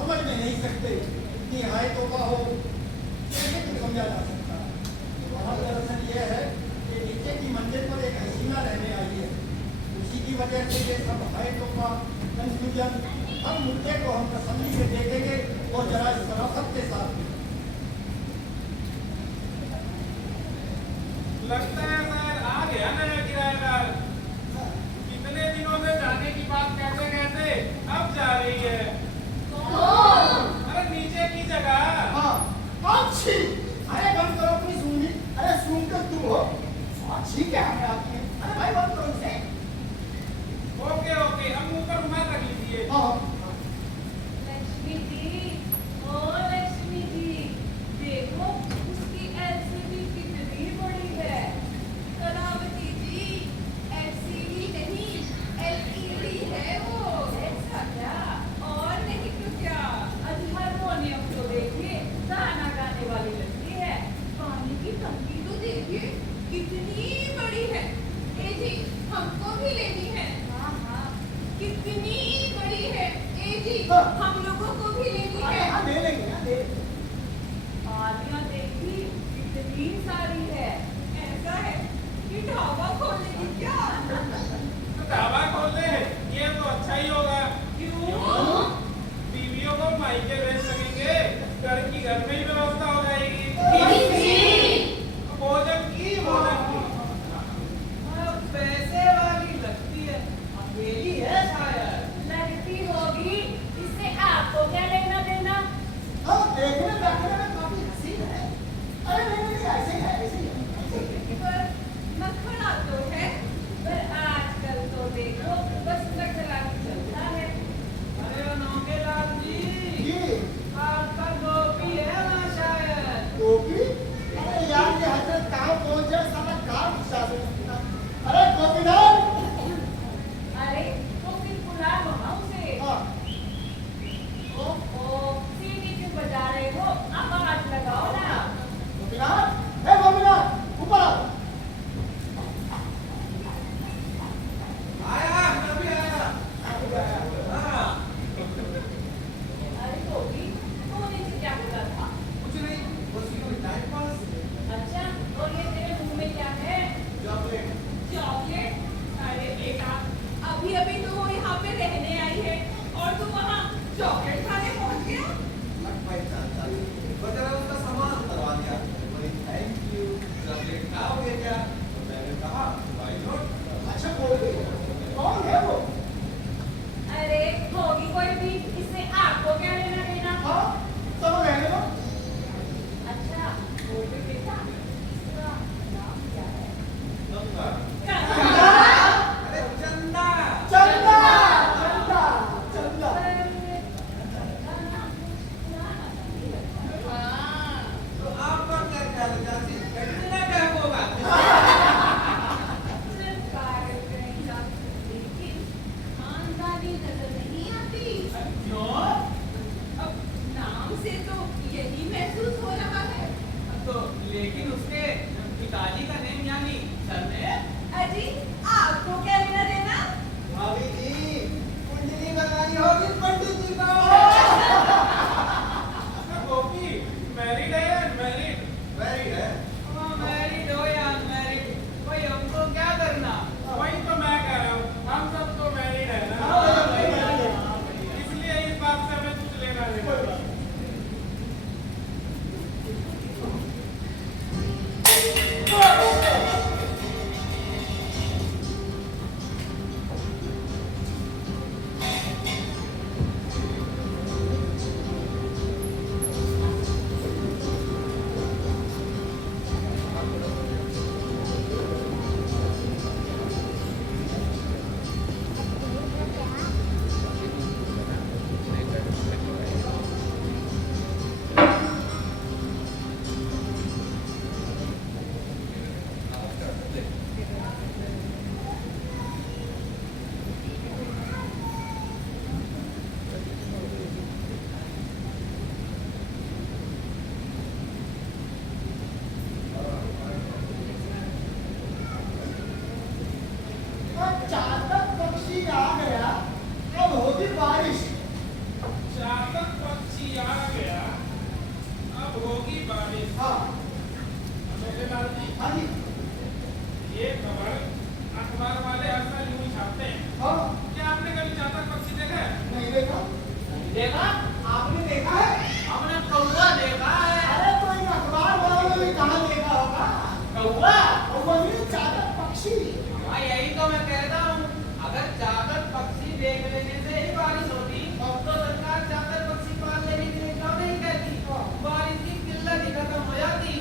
समझ में नहीं सकते, इतनी हाय तो का हो कैसे तो समझा जा सकता है। वहाँ दरअसल यह है कि नीचे की मंजिल पर एक हसीना रहने आई है, उसी की वजह से ये सब हाय तो का कंफ्यूजन। हम मुद्दे को हम तसल्ली से देखेंगे और जरा इस फरासत के साथ। लगता है सर आ गया नया किराएदार। कितने दिनों से जाने की बात कहते कहते अब जा रही है। अरे नीचे की जगह। हाँ अच्छी। अरे बंद करो अपनी सूंघी। अरे सूंघ तो तुम हो, अच्छी क्या है आपकी? अरे भाई बंद करो इसे। ओके ओके, अब मुंह पर रुमाल रख लीजिए। हाँ लक्ष्मी जी, ओ लक्ष्मी जी, देखो उसकी एलसीडी कितनी बड़ी है। कलावती जी, एलसीडी नहीं एलईडी है वो। ऐसा क्या? और नहीं तो क्या? अभी हारमोनियम तो देखिए गाना गाने वाली लगती है। पानी की टंकी तो देखिए कितनी बड़ी है। ए जी, हमको भी लेनी है। हाँ हाँ, कितनी बड़ी है। ए जी, हम लोगों को भी लेनी है। हाँ ले लेंगे ना ले। आलिया देखी कितनी सारी है। ऐसा है कि ढाबा खोलेगी क्या? तो ढाबा खोल ले, ये तो अच्छा ही होगा। क्यों? बीवियों को मायके भेज सकेंगे, घर की घर में ही व्यवस्था हो जाएगी। भोजन की पैसे वाली लगती है, अकेली है शायद। लगती होगी, इससे आपको क्या लेना देना? हाँ देखने बैठने में काफी हसीन है। अरे नहीं नहीं ऐसे ही है, ऐसे ही है। पर नखरा तो है। पर आजकल तो देखो बस नखरा ही चलता है। अरे नौकेलाल जी, ये आपका गोपी है ना शायद। गोपी? अरे यार ये हजरत कहाँ पहुँचे, साला कार घुसा दे। अरे गोपीनाथ। अरे तो फिर बुला लो ना उसे। हाँ ओहो, सीटी क्यों बजा रहे हो? आवाज लगाओ ना। गोपीनाथ, हे गोपीनाथ ऊपर आओ। आया, मैं भी आया। हाँ, अरे गोपी, तो नीचे क्या हो रहा था? कुछ नहीं, बस यूं ही टाइम पास। अच्छा, और ये तेरे मुंह में क्या है? चॉकलेट। चॉकलेट? अरे बेटा, अभी अभी तो वो यहाँ पे रहने आई है और तू वहाँ चॉकलेट खाने पहुँच गया? भाई चाचा, बस जरा उसका सामान उतरवा दिया। बोली थैंक यू, चॉकलेट खाओगे क्या? तो मैंने कहा व्हाई नॉट। अच्छा गोपी कौन है वो? अरे होगी कोई भी, इससे आपको क्या लेना देना? हाँ सब रहने दो। अच्छा, गोपी बेटा, इसका नाम क्या है? नंगा। कंगा। अरे चंदा। चंदा चंदा चंदा। हाँ। तो आपका क्या ख्याल है चाची? कितना टाइम होगा? सिर्फ पागल करेगा, लेकिन खानदानी नजर नहीं आती। क्यों? अब नाम से तो यही महसूस हो रहा है। तो लेकिन उसके पिताजी का नेम यानी सरनेम। अजी, आपको क्या लेना देना? भाभी जी, कुंडली बनानी होगी पंडित जी को। गोपी मैरिड है या अनमैरिड? मैरिड है। मैरिड हो या अनमैरिड, भाई हमको क्या करना? वही तो मैं कह रहा हूँ, हम सब तो मैरिड है ना, इसलिए इस बात से हमें कुछ लेना देना। जी आ गया। अब होगी बारिश। हाँ अशोकलाल जी, हाँ जी ये खबर अखबार वाले हर साल यूं ही छापते हैं। हाँ क्या आपने कभी चातक पक्षी देखा है? नहीं देखा देखा? आपने देखा है हमने कौवा देखा है। अरे कोई अखबार वालों ने कहाँ देखा होगा कौवा? और वही चातक पक्षी हाँ, यही तो मैं कहता हूँ। अगर चातक पक्षी देख लेने से ही बारिश होती तो सरकार चातक पक्षी पाल लेने के लिए क्यों नहीं कहती? बारिश की किल्लत ही खत्म हो जाती।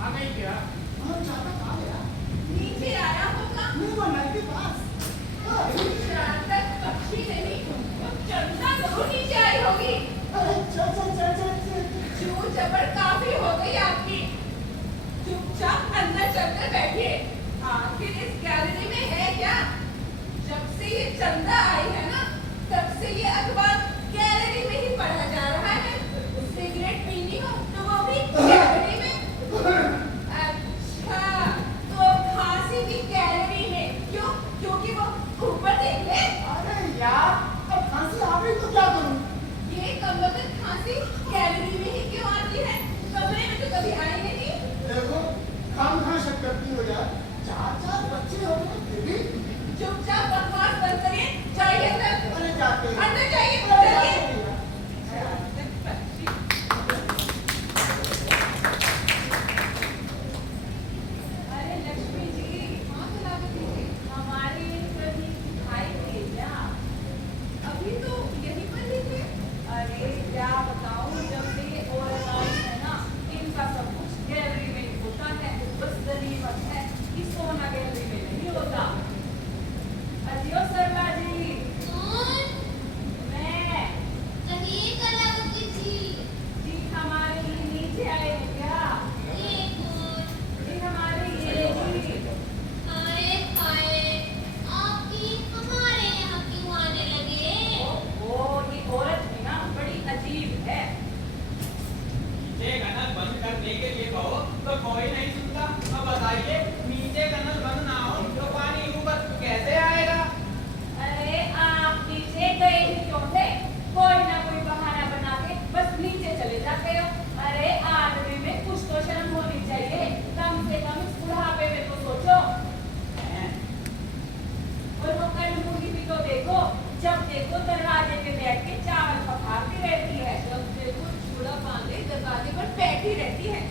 आ गई क्या? हाँ चातक आ गया नीचे आया होगा। नहीं वो नल के पास हाँ, चातक पक्षी नहीं, चंदा जरूर नीचे आई होगी। अरे चल चल चल चल चल जो जबर काफी हो गई आपकी। चुपचाप अंदर चलकर बैठिए। आखिर इस गैलरी में है क्या? जब से ये चंदा आई है ना, तब से ये अखबार गैलरी में ही पढ़ा जा रहा है। सिगरेट पीनी हो तो वो भी गैलरी में। अच्छा, तो खांसी भी गैलरी में। क्यों? क्योंकि वो ऊपर देख ले। अरे यार अब खांसी आ गई तो क्या करूं ये कमबख्त खांसी गैलरी में ही क्यों आती है? कमरे में तो कभी आई नहीं। देखो खाम खा शक करती हो यार चार चार बच्चे हो गए फिर भी चुपचाप बकवास बंद करिए। जाइए अंदर। अरे जाते हैं। अंदर जाइए, अरे जाइए। जाते हैं यार। अरे लक्ष्मी जी, हमारे कभी दिखाई दिए क्या? अभी तो यहीं पर ही थे। अरे क्या बताऊं, जब से ये औरत आई है ना, इनका सब कुछ गैलरी में ही होता है। बस गनीमत है कि सोना गैलरी में नहीं होता। अजियो सरला जी, मैं जी हमारे लिए नीचे आए हैं क्या? जी हमारे ये जी। ओ ये औरत भी ना बड़ी अजीब है। नीचे कनल बंद करने के लिए कहो तो कोई नहीं सुनता। अब बताइए, नीचे कनल बंद ना हो तो पानी ऊपर कैसे आएगा? अरे आप नीचे गए ही क्यों थे? कोई ना कोई बहाना बना के बस नीचे चले जाते हो। अरे आदमी में कुछ तो शर्म होनी चाहिए। कम से कम इस बुढ़ापे में तो सोचो। और वो कर्णमुखी भी तो देखो, जब देखो दरवाजे पे बैठ के चावल पकाती रहती है। जब देखो चूड़ा बांधे दरवाजे पर बैठी रहती है।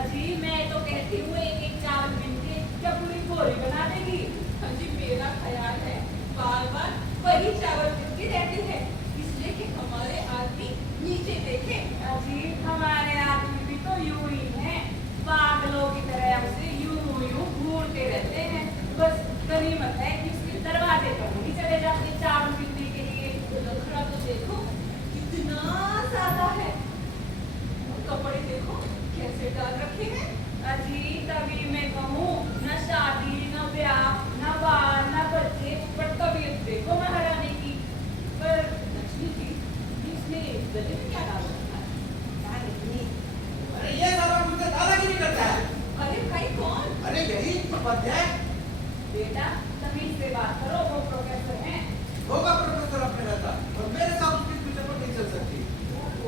अजी मैं तो कहती हूँ एक एक चावल बिन के क्या पूरी बोरी बना देगी। अजी मेरा ख्याल है बार बार वही चावल बिनती रहती है, इसलिए कि हमारे आदमी नीचे देखे। अजी हमारे आदमी भी तो यूं ही हैं, पागलों की तरह हमसे यूं यूं घूरते रहते हैं। बस गनीमत है कि उसके दरवाजे पर नहीं चले जाते चावल बिनने के लिए। नखरा तो देखो कितना ज्यादा है। और कपड़े देखो कैसे डाल रखे हैं। अजी तभी मैं कहूँ न शादी न ब्याह न बाल न बच्चे, पर तबीयत देखो महारानी की। पर लक्ष्मी जी, इसने गले में क्या डाल रखा है? क्या नहीं? अरे ये सारा मुझसे दादागिरी करता है। अरे भाई कौन? अरे यही उपाध्याय बेटा तमीज से बात करो, वो प्रोफेसर हैं। होगा प्रोफेसर अपने रहता और मेरे साथ उसकी पीछे पर नहीं चल सकती। ओहो,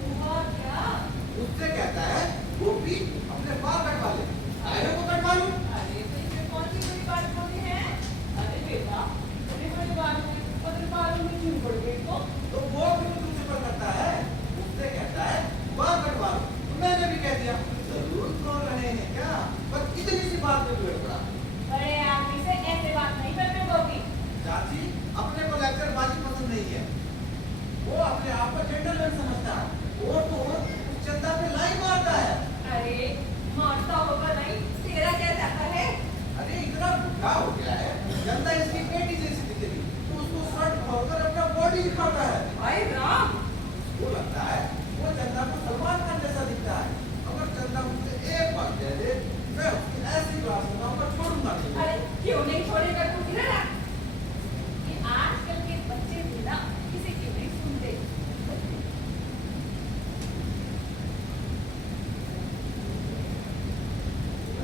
हुआ क्या? उससे कहता है वो भी अपने बाल कटवा ले। आए को कटवा लूं। अरे तो इसमें कौन सी बड़ी बात बोली है? अरे बेटा बड़ी बड़ी बात है, अगर बालों में क्यों पड़ गई तो वो भी तो तुझे पर करता है। उससे कहता है बाल कटवा लो। तो मैंने भी कह दिया जरूर कौन रहे हैं क्या, बस इतनी सी बात में बिगड़ पड़ा। बड़े आदमी से ऐसे बात नहीं करने होगी। चाची अपने को लेक्चर बाजी पसंद नहीं है। वो अपने आप को जेंटलमैन समझता है। वो तो उस चंदा पे लाइन मारता है। अरे मारता होगा नहीं, तेरा क्या जाता है? अरे इतना बुढ़ा हो गया है, चंदा इसकी बेटी जैसी दिखेगी तो उसको शर्ट खोलकर अपना बॉडी दिखाता है। हाय राम, वो लगता है वो चंदा को सलमान खान जैसा दिखता है। अगर चंदा मुझसे एक बात कह दे मैं उसकी ऐसी क्लास लगाऊंगा छोड़ूंगा नहीं। अरे क्यों नहीं छोड़ेगा तू? किरण ये आजकल के बच्चे भी ना किसी की नहीं सुनते।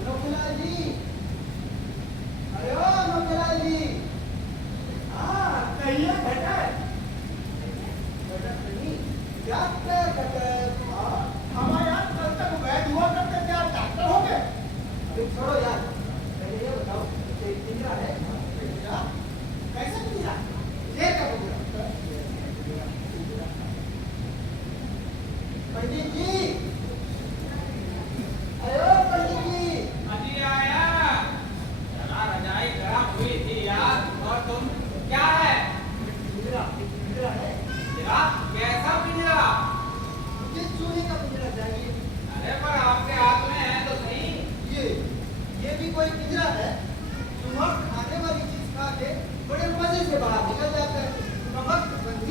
नौकलाल जी, अरे ओ नौकलाल जी,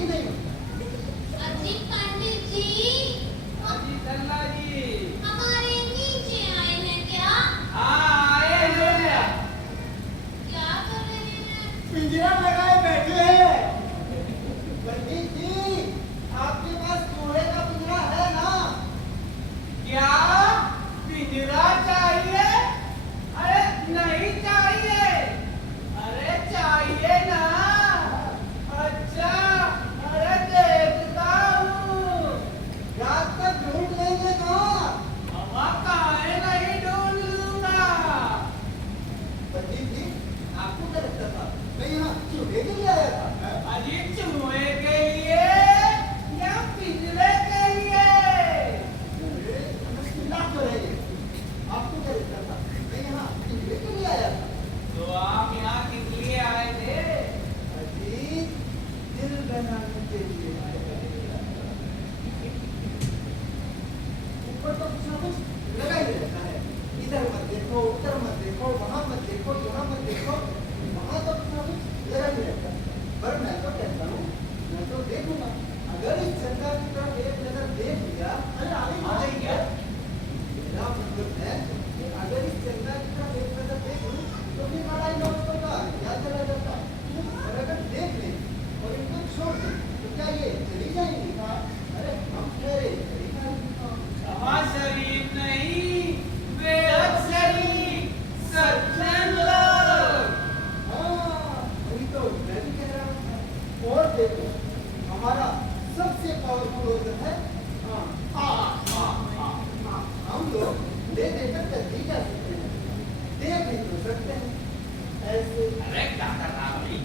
ही नहीं होता। अजी पंडित जी, अजी चल्ला जी हमारे नीचे आए हैं क्या? आए हैं। क्या कर रहे हैं? पिंजरा लगाए बैठे हैं। पंडित जी, आपके पास चूहे का पिंजरा है ना? क्या पिंजरा चाहिए? अरे नहीं चाहिए। अरे चाहिए ना। अच्छा, अरे देखता हूँ। रात तक ढूंढ लेंगे कहाँ? हवा काहे नहीं ढूंढ लूंगा। पंडित जी, आपको क्या लगता था मैं यहाँ चूहे के लिए आया था? अजी चूहे के लिए या पिंजरे के लिए? अरे, समझदार तो है ये। आपको क्या लगता था मैं यहाँ पिंजरे के लिए आया था? तो आप यहाँ किस लिए आए थे? अजी, दिल बनाने के लिए आया था। ऊपर तो कुछ ना कुछ लगा ही रहता है। इधर मत देखो, उधर मत देखो, वहाँ मत देखो, यहाँ मत देखो, वहाँ तो कुछ ना कुछ लगा ही रहता है। पर मैं तो कहता हूँ, मैं तो देखूंगा। अगर इस जनता की तरफ एक नजर देख लिया, अरे आगे आ जाएंगे। मेरा मतलब है कि अगर इस जनता की तरफ एक नजर देख लूं, तो फिर लड़ाई दोस्तों का क्या चला जाता? और अगर देख लें और इनको छोड़ दें, तो क्या ये चली जाएंगी? अरे हम ठहरे, चली जाएंगी। क्षमा शरीफ नहीं, बेहद शरीफ, सज्जन लोग। हाँ, वही तो मैं भी कह रहा हूँ। और देखो, हमारा सबसे पावरफुल औज़ार है हम लोग ले देकर जल्दी जा सकते हैं, देख भी तो सकते हैं। ऐसे अरे क्या कर रहा भाई?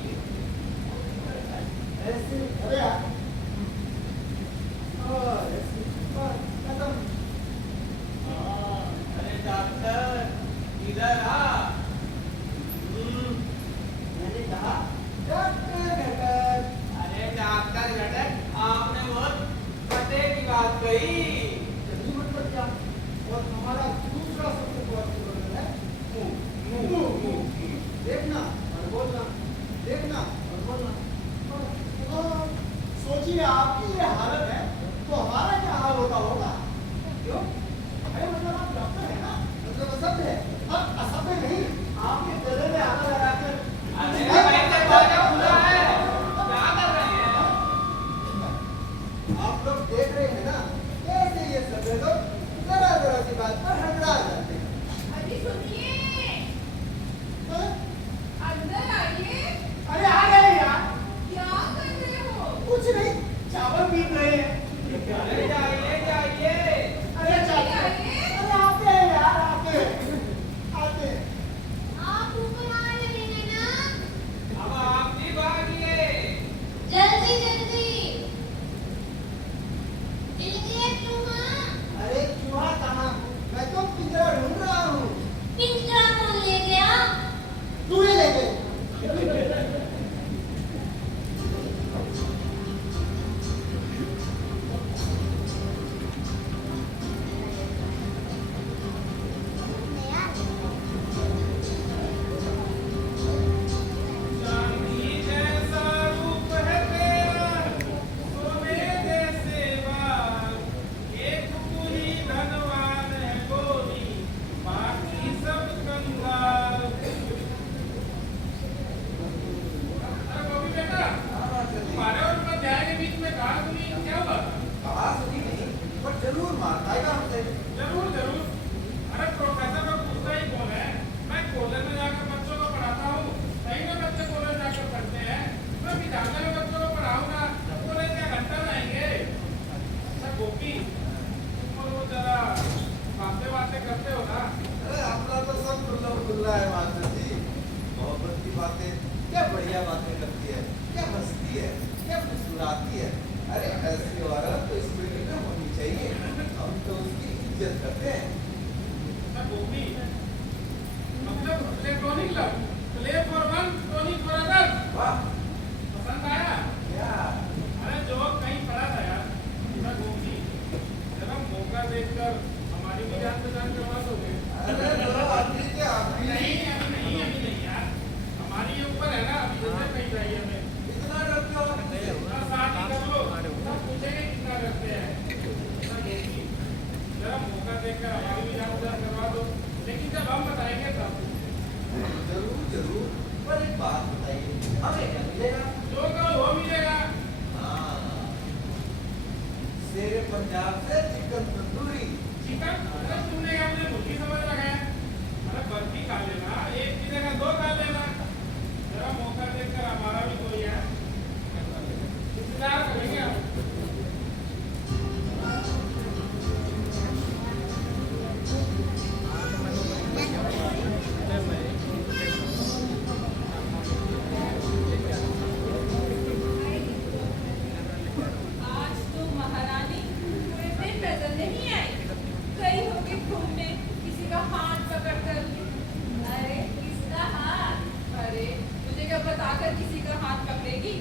ऐसे अरे यार, और ऐसे बस खत्म। अरे डॉक्टर इधर आ। मैंने कहा डॉक्टर घटक। अरे डॉक्टर घटक, आपने बहुत पते की बात कही। जल्दी मतलब क्या? और हमारा दूसरा सबसे पावरफुल औज़ार है मुंह। देखना और बोलना, देखना और बोलना। और सोचिए आपकी ये हालत है तो हमारा क्या हाल होता होगा? क्यों? अरे मतलब आप डॉक्टर है ना, मतलब असभ्य है। अब असभ्य नहीं, आपके गले में आटा लगाकर अरे भाई दरवाजा खुला है, क्या कर रहे हैं? आप लोग देख रहे हैं ना कैसे ये सभ्य लोग जरा जरा सी बात पर हड़बड़ा जाते हैं। अजी सुनिए, हाँ? अंदर आइए। अरे आ गए यार। क्या कर रहे हो? कुछ नहीं, चावल पीट रहे हैं। अरे जाइए जाइए। अरे चावल, अरे आते हैं यार, आते हैं। आप ऊपर आ रहे हैं ना? अब आप भी भागिए। जल्दी जल्दी। मिल गया चूहा? अरे चूहा कहाँ? मैं तो पिंजरा ढूंढ रहा हूँ। पिंजरा कौन ले गया? चूहे ले गए। चांदी जैसा रूप है तेरा, सोने जैसे बाल। एक तू ही धनवान है गोरी, बाकी सब कंगाल। अरे गोपी बेटा, तुम्हारे और उपाध्याय के बीच में कहा सुनी, क्या हुआ? कहा सुनी नहीं, पर जरूर मारता है हमसे। जरूर जरूर। अरे प्रोफेसर को पूछता ही कौन है? मैं कॉलेज में जाकर बच्चों को पढ़ाता हूँ। सही में बच्चे कॉलेज जाकर पढ़ते हैं। मैं विद्यालय में बच्चों को पढ़ाऊंगा, कॉलेज क्या घंटा लाएंगे? अच्छा गोपी, तुम और वो जरा बातें करते हो ना? अरे अपना तो सब खुल्ला है मास्टर जी। मोहब्बत की बातें क्या बढ़िया बातें करती है, क्या हंसती है, क्या मुस्कुराती है। अरे ऐसी औरत तो इस पीढ़ी में होनी चाहिए। हम तो उसकी इज्जत करते हैं। अच्छा गोपी, मतलब electronic love, play for one, tonic for other. वाह, पसंद आया? क्या? अरे जो कहीं पढ़ा था यार, मैं गोपी, जरा मौका देखकर हमारी भी जान पहचान करवा दोगे? अरे तो अभी के अभी नहीं अभी नहीं यार, हमारी ये ऊपर है ना, अभी जैसे कहीं चाहिए हमें। इतना डरते हो? शादी देकर हमारी भी जान बुझान करवा दो, लेकिन जब हम बताएंगे तब। जरूर जरूर, पर एक बात बताइए, हमें क्या मिलेगा? जो कहो वो मिलेगा। हाँ, शेरे पंजाब से चिकन तंदूरी। चिकन? अरे तुमने क्या मुझे मुर्गी समझ रखा है? अरे बर्फी खा लेना, एक की जगह दो खा लेना। जरा मौका देखकर हमारा भी कोई है, इंतजार करेंगे हम। आज तो महारानी पूरे दिन नजर नहीं आई। गई होगी घूमने, किसी का हाथ पकड़ कर। अरे किसका हाथ? अरे मुझे क्या बताकर किसी का हाथ पकड़ेगी?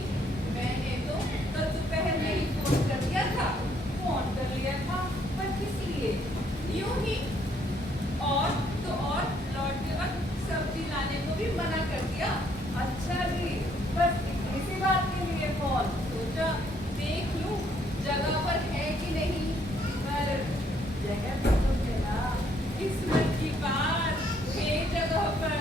मैंने तो कल दोपहर में ही फोन कर दिया था। फोन कर लिया था, पर किस लिए? यूं ही। और तो और लौटते वक्त सब्जी लाने को भी मना कर दिया। अच्छा जी, बस इतनी सी बात के लिए फोन। सोचा देख लूं जगह पर है कि नहीं। पर जगह तो तुम है ना, किस्मत की बात है जगह पर।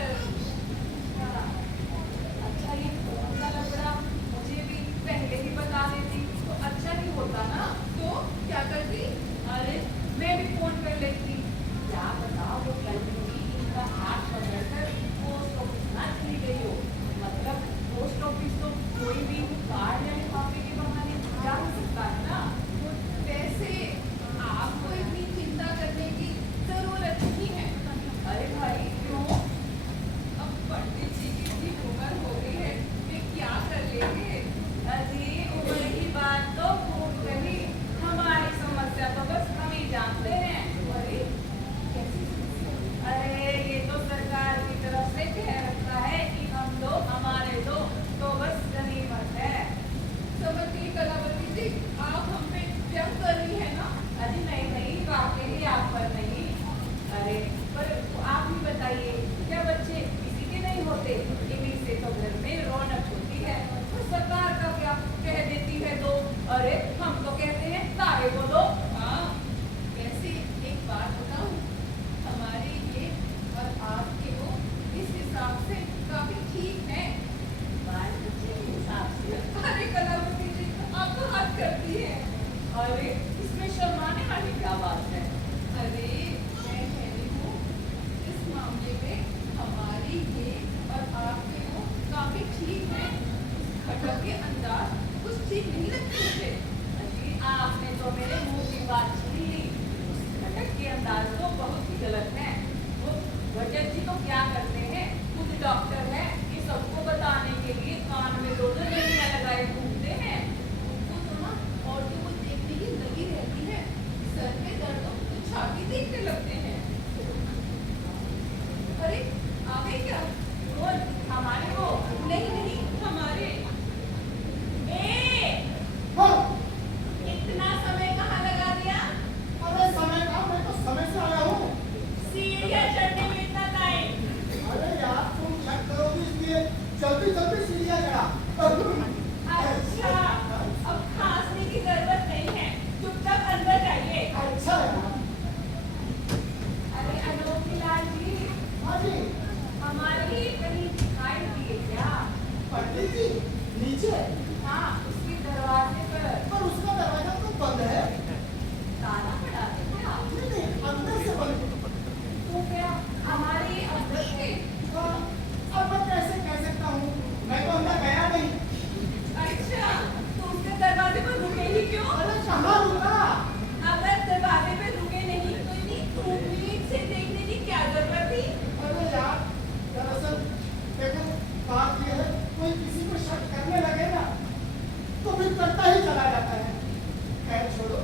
अच्छा ये फोन का लफड़ा मुझे भी पहले ही बता देती तो अच्छा नहीं होता ना। तो क्या करती? अरे मैं भी फोन कर लेती। क्या बताओ वो कल भी इनका हाथ पकड़कर पोस्ट ऑफिस ना चली गई हो। मतलब पोस्ट ऑफिस तो कोई भी कार्ड या लिफाफे के बहाने जा सकता है ना। वैसे आपको इतनी चिंता करने की जरूरत नहीं है। अरे भाई क्यों? अब पंडित जी की भी उम्र हो गई है, वे क्या कर लेंगे? अजी उम्र की बात तो भूल गई, हमारी समस्या तो बस हम ही जानते हैं। अरे कैसी समस्या? अरे ये तो सरकार की तरफ से कह रखा है कि हम दो हमारे दो, तो बस गनीमत है। समझती कलावती जी, आप हम पे व्यंग कर रही है ना? अजी नहीं नहीं, वाकई आप पर नहीं। अरे पर आप ही बताइए, क्या बच्चे किसी के नहीं होते? इन्हीं से तो घर में रौनक होती है। तो सरकार का क्या कह देती है दो, अरे हम तो कहते हैं तारे को दो। हाँ वैसे एक बात बताऊं, हमारे ये और आपके वो इस हिसाब से काफी ठीक है। बाल बच्चे के हिसाब से। अरे कलावती जी आप तो हद करती है। अरे इसमें शर्माने वाली क्या बात है? अरे मैं कह रही हूँ इस मामले में हमारी ये और आपके वो काफी ठीक है। खटक के अंदाज कुछ ठीक नहीं लगते मुझे। अजी आपने तो मेरे मुंह की बात छीन ली। उस खटक के अंदाज तो बहुत ही गलत है। वो भटक जी तो क्या करते हैं, खुद डॉक्टर है, ये सबको बताने के लिए कान में दो लड़ियां लगाए घूमते हैं। उनको तो ना औरतों को देखने की लगी रहती है, सर में दर्द हो तो छाती देखने लगते हैं। अरे आ गए क्या? कौन? हमारे वो? नहीं नहीं हमारे। हाँ, इतना समय कहाँ लगा दिया? अरे समय का, मैं तो समय से आया हूँ। सीढ़ियाँ चढ़ने में इतना टाइम? अरे यार तुम शक करोगी इसलिए जल्दी जल्दी सीढ़ियाँ चढ़ा। अच्छा अब खांसने की जरूरत नहीं है, चुपचाप अंदर जाइए। अच्छा यार। अरे अनोखीलाल जी, हाँ जी। हमारी कहीं दिखाई दिए क्या? पंडित जी नीचे, हाँ उसके दरवाजे पर उसका दरवाजा तो बंद है। ताला पड़ा है क्या? नहीं नहीं, अंदर से बंद है। तो क्या हमारे अंदर से? अब मैं कैसे कह सकता हूँ, मैं तो अंदर गया नहीं। अच्छा तो उसके दरवाजे पर रुके ही क्यों? अरे कहाँ रुका? अगर दरवाजे पे रुके नहीं तो इतनी उम्मीद से देखने की क्या जरूरत थी? अरे यार दरअसल देखो बात ये है, कोई किसी को शक करने लगे ना तो फिर करता ही चला जाता है। खैर छोड़ो,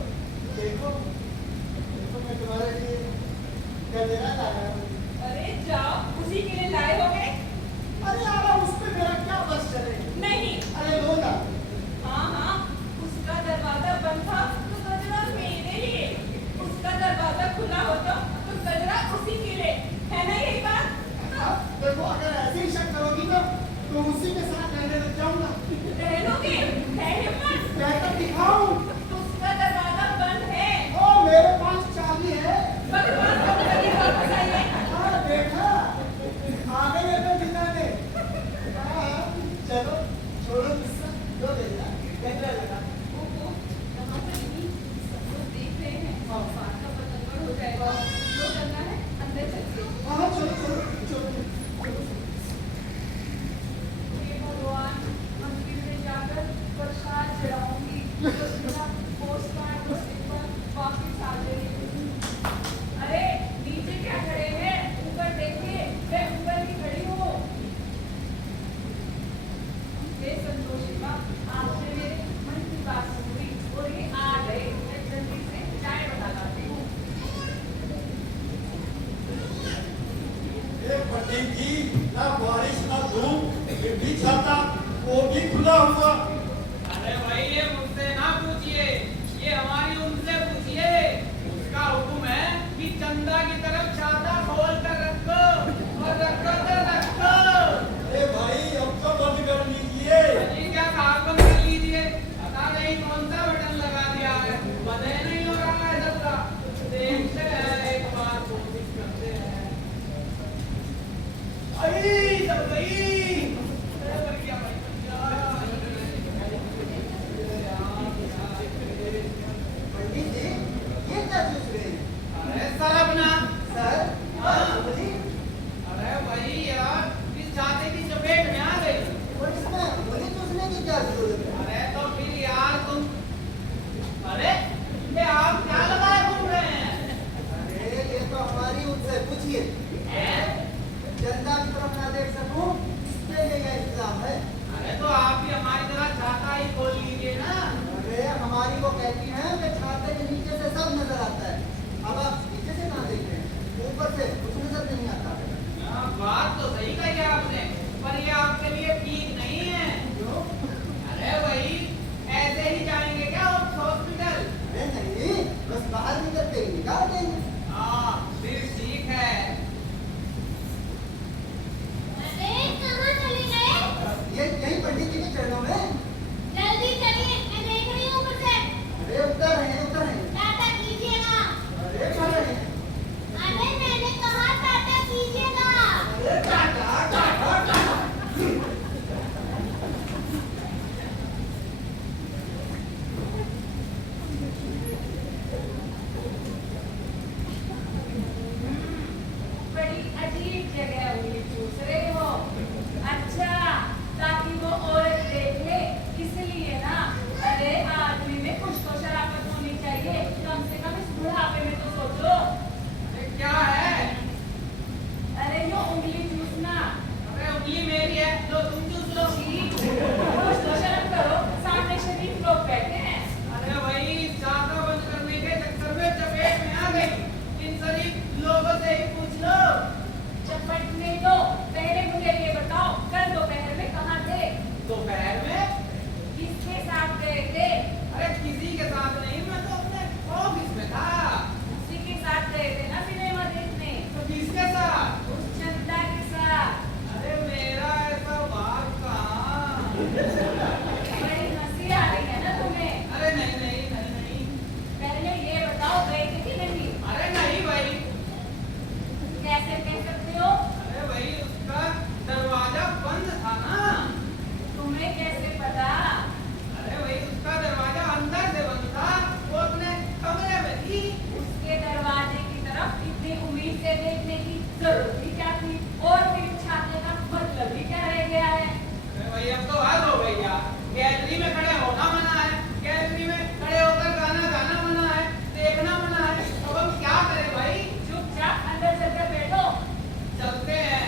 चलो छोड़ो गुस्सा, लो बेटा कैसा लगा? ओहो, यहाँ पर नहीं, सब लोग देख रहे हैं। बात का पतंगर हो जाएगा। जो करना है, अंदर चलिए। हाँ चलो चलो चलो। हे भगवान, मंदिर में जाकर प्रसाद चढ़ाऊंगी, तो मेरा पोस्ट कार्ड उस दिन पर वापिस आ जाएगी। अरे, नीचे क्या खड़े हैं? ऊपर देखिए, मैं ऊपर ही खड़ी हूँ। हे संतोषी माँ, आपने मेरे मन की बात सुनी और ये आ गए। मैं जल्दी से चाय बना लाती हूँ। ए पंडित जी, ना बारिश ना धूप, फिर भी छाता वो भी खुला हुआ। अरे भाई ये मुझसे ना पूछिए, ये हमारी उनसे पूछिए। उसका हुक्म है कि चंदा की तरफ छाता खोल कर रखो और रखो तो रखो। अरे भाई अब तो बंद कर लीजिए। ये क्या काम बंद कर लीजिए? पता नहीं कौन सा बटन लगा दिया है, बंद ही नहीं हो रहा है सबका। देखते हैं, एक बार कोशिश करते हैं। आई सब गई। अरे मर गया भाई, पंडित जी, ये क्या चूस रहे हैं? अरे सरपना। सर, हाँ बोलिए। अरे भाई यार, इस छाते की चपेट में आ गई। और इसमें मुझे चूसने की क्या जरूरत है? अरे तो फिर यार तुम, अरे ये आप क्या लगाए घूम रहे हैं? अरे ये तो हमारी उनसे पूछिए। जनता की तरफ ना देख सकूं, इसके लिए यह इंतजाम है। अरे तो आप भी हमारी तरह छाता ही खोल लीजिए ना। अरे हमारी वो कहती हैं कि छाते के नीचे से सब नजर आता है। अब आप नीचे से कहाँ देख रहे हैं? ऊपर से कुछ नजर नहीं आता। हाँ, बात तो सही कही है आपने, पर ये आपके लिए ठीक नहीं है। क्यों? अरे भाई, ऐसे ही जाएंगे क्या उस हॉस्पिटल? अरे नहीं, बस बाहर निकलते ही निकाल देंगे। हाँ, फिर ठीक है। अरे कहाँ चले गए? ये यही पंडित जी के चरणों में। जल्दी चलिए, मैं देख रही हूँ ऊपर से। अरे उतर रहे हैं, उतर रहे हैं। टाटा कीजिएगा। अरे कर रहे हैं। अरे मैंने कहा टाटा कीजिएगा। अरे टाटा टाटा टाटा। बड़ी अजीब जगह उंगली चूस रहे हो। अच्छा, ताकि वो औरत देख ले, इसलिए ना। अरे आदमी में कुछ तो शराफत होनी चाहिए, कम से कम इस बुढ़ापे में तो सोचो। अरे क्या है? अरे यो उंगली चूसना। अरे उंगली मेरी है, लो तुम चूस लो। छी, कुछ तो शर्म करो, सामने शरीफ लोग बैठे हैं। अरे भाई, छाता बंद करने के चक्कर में चपेट में आ गई। इन शरीफ लोगों से ही पूछ लो। चपटने दो, पहले मुझे ये बताओ, कल दोपहर में कहाँ थे? दोपहर में? किसके साथ गए थे? अरे किसी के साथ नहीं, मैं तो अपने ऑफिस में था। उसी के साथ गए थे ना सिनेमा देखने? तो किसके साथ? उस चंदा के साथ। अरे मेरा ऐसा बात कहाँ? बड़ी हंसी आ रही है ना तुम्हें? अरे नहीं नहीं नहीं नहीं। पहले ये बताओ, गए थे कि नहीं? अरे नहीं भाई। कैसे कह सकते हो? अरे भाई, उसका दरवाजा बंद था ना। तुम्हें कैसे पता? अरे भाई, उसका दरवाजा अंदर से बंद था, वो अपने कमरे में थी। उसके दरवाजे की तरफ इतनी उम्मीद से देखने की जरूरत ही क्या थी? और फिर छाते का मतलब ही क्या रह गया है? अरे भाई, अब तो हद हो गई यार। गैलरी में खड़े होना मना है, गैलरी में खड़े होकर गाना गाना मना है, देखना मना है। अब हम क्या करें भाई? चुपचाप अंदर चलकर बैठो। चलते हैं।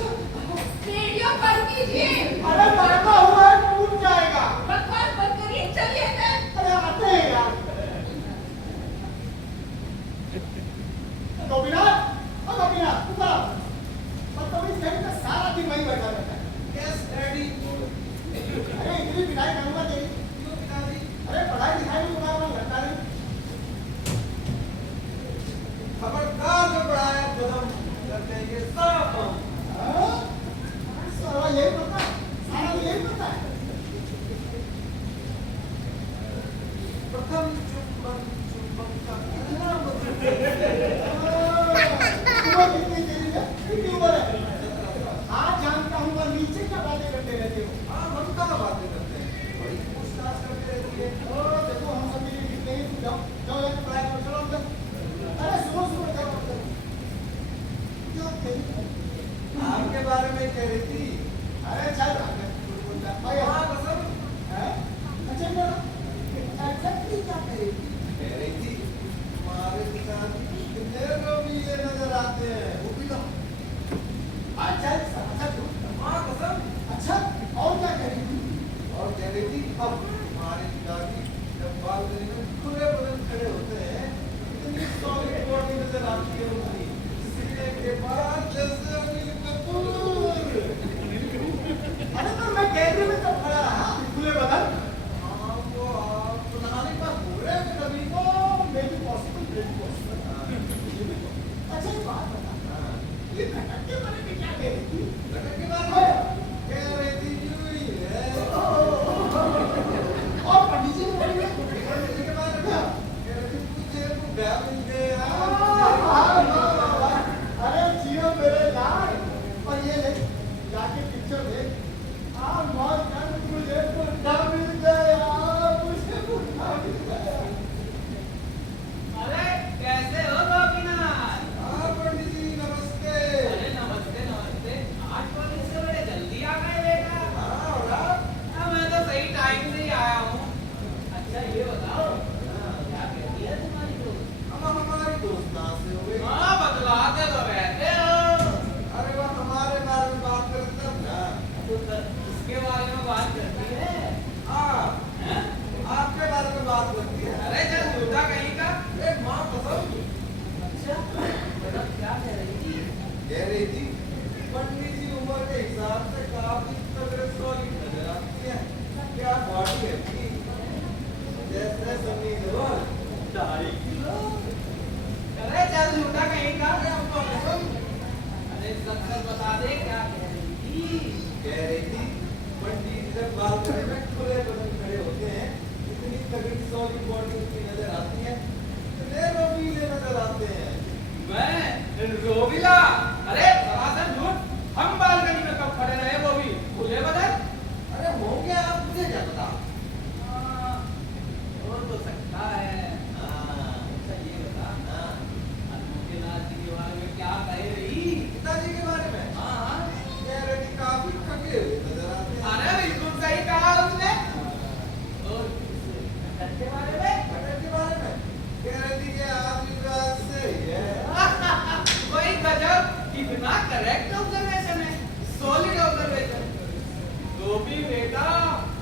रेडियो बंद कीजिए। अरे लड़का हुआ है टूट जाएगा। बकवास बंद करिए, चलिए मैं। अरे आते हैं यार। गोपीनाथ, ओ गोपीनाथ, ऊपर आओ। बदतमीज कहीं का सारा दिन वहीं बैठा रहता है। Yes daddy. अरे इतनी पिटाई करूंगा तेरी। क्यों पिताजी? अरे पढ़ाई लिखाई में तुम्हारा मन लगता नहीं। खबरदार जो पढ़ाया कदम कर देंगे सब हम। हाँ? सारा यही पता है, सारा यही पता है। प्रथम चुंबन का पहला मतलब तुम्हें कितनी देरी है? कितनी उम्र है? आज जानता हूँ वह नीचे क्या बातें करते रहते हो। हाँ हम कहाँ बातें करते हैं, बड़ी पूछताछ करते रहती है। ओ, देखो हम सब मिले कितने ही जाओ जाओ जाके पढ़ाई करो, चलो अंदर। अरे सुनो सुनो जाओ अंदर। क्या कह रही है? आपके बारे में कह रही थी। अरे चल भाग भाई हाँ कसम। हैं? अच्छा बोलो एग्जैक्टली क्या कह रही थी? कह रही थी तुम्हारे पिताजी कितने रोमीले नजर आते हैं। वो भी लो। अच्छा अच्छा झूठ। हाँ कसम। अच्छा और क्या कह रही थी? और कह रही थी अब तुम्हारे पिताजी जब बालकनी में खुले बदन खड़े होते हैं इतनी सॉलिड बॉडी नजर आती है उनकी सीने के बाद जैसे अनिल कपूर। अरे तो मैं कैमरे में कब खड़ा रहा खुले बदन? हाँ वो आप पुरानी बात बोल रहे हैं कभी oh may be possible very possible. अच्छा एक बात बता, हाँ ये खटक के बारे में क्या कह रही थी? लटक के बारे में कह रही थी यूं ही है। और पंडित जी ने बोली है? पंडित जी के बारे में कह रही थी तुझे बुढ़ा मिल गया। अरे जियो मेरे लाल। और ये ले जाके पिक्चर देख। मौत कर मुझे बुढ़ा मिल गया, मुझे बुढ़ा मिल गया। अरे कैसे हो गोपीनाथ? हाँ पंडित जी नमस्ते। अरे नमस्ते नमस्ते। आज कॉलेज से बड़े जल्दी आ गए बेटा। हाँ और आप? हाँ, मैं तो सही टाइम से ही आया हूँ। अच्छा ये बताओ क्या कहती है तुम्हारी दोस्त? अब हमारी दोस्त कहाँ से हो गई? हाँ बतलाते तो रहते हो। अरे वो हमारे बारे में बात करते तब ना। तो इसके बारे में बात करती है। हाँ हैं? आपके बारे में बात करती है। अरे चल झूठा कहीं का। एक माँ कसम अच्छा मतलब क्या कह रही थी? कह रही थी पंडित जी उम्र के हिसाब से काफी तगड़े सॉलिड नजर आती है। क्या बॉडी है इनकी? जैसे सनी देओल 2.5 किलो। अरे चल झूठा कहीं का। अरे अम्मा कसम अरे सच सच बता दे क्या कह रही थी? कह रही थी पंडित जब बालकनी में खुले बदन खड़े होते हैं इतनी तगड़ी सॉलिड बॉडी उनकी नजर आती है इतने रोमीले नजर आते हैं। मैं रोबिला। अरे सरासर झूठ। हम बालकनी में कब खड़े रहे वो भी खुले बदन। अरे होंगे आप मुझे क्या पता। हाँ, हो तो सकता है। हाँ अच्छा ये बता हाँ अनूठेनाथ जी के बारे में क्या कह रही? पिताजी के बारे में हाँ हाँ। कह रही थी काफी थके हुए नजर आते हैं। अरे बिल्कुल सही कहा उसने। और घटक के बारे में? घटक के बारे में कह रही थी कि आपकी बात सही है। वही गजब कितना करेक्ट ऑब्जर्वेशन है। Solid observation. गोपी बेटा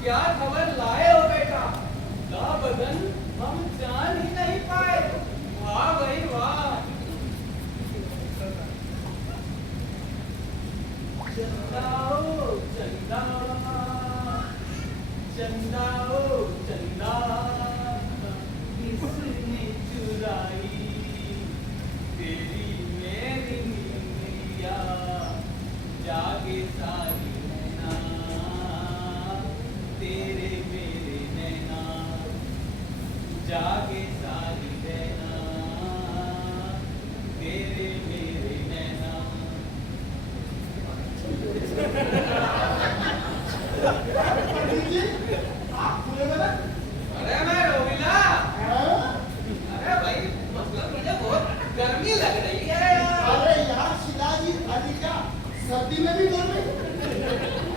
क्या खबर लाए हो बेटा? का बदन हम जान ही नहीं पाए। वाह भाई वाह। चंदाओ चंदा चंदाओ चंदा किसने चुराई तेरी मेरी नीलिया जागे सारी नैना तेरे मेरे नैना जागे सारी नैना तेरे मेरे नैना। पंडित जी आप खुले बदन? अरे मैं रोमिला। हाँ? अरे भाई मतलब मुझे बहुत गर्मी लग रही है यार। अरे यार शिलाजी अली क्या सर्दी में भी गर्मी?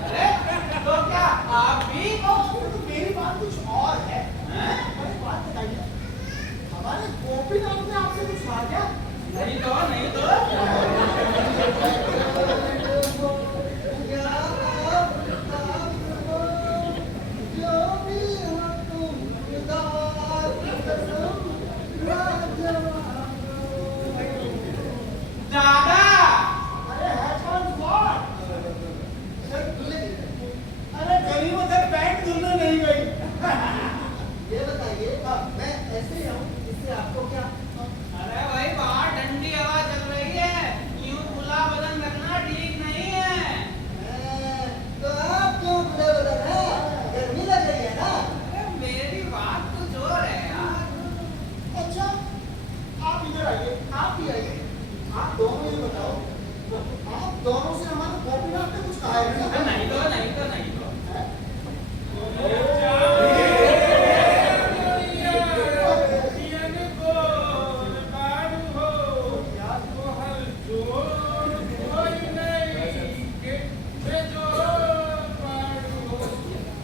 अरे तो क्या आप भी? तो मेरी बात कुछ और है। हैं? अरे बात बताइए हमारे गोपीनाथ ने आपसे कुछ कहा क्या? नहीं तो नहीं तो। आप ही आइए, आप दोनों ये बताओ, आप दोनों से हमारे गोपीनाथ ने कुछ कहा है क्या? नहीं तो हैं?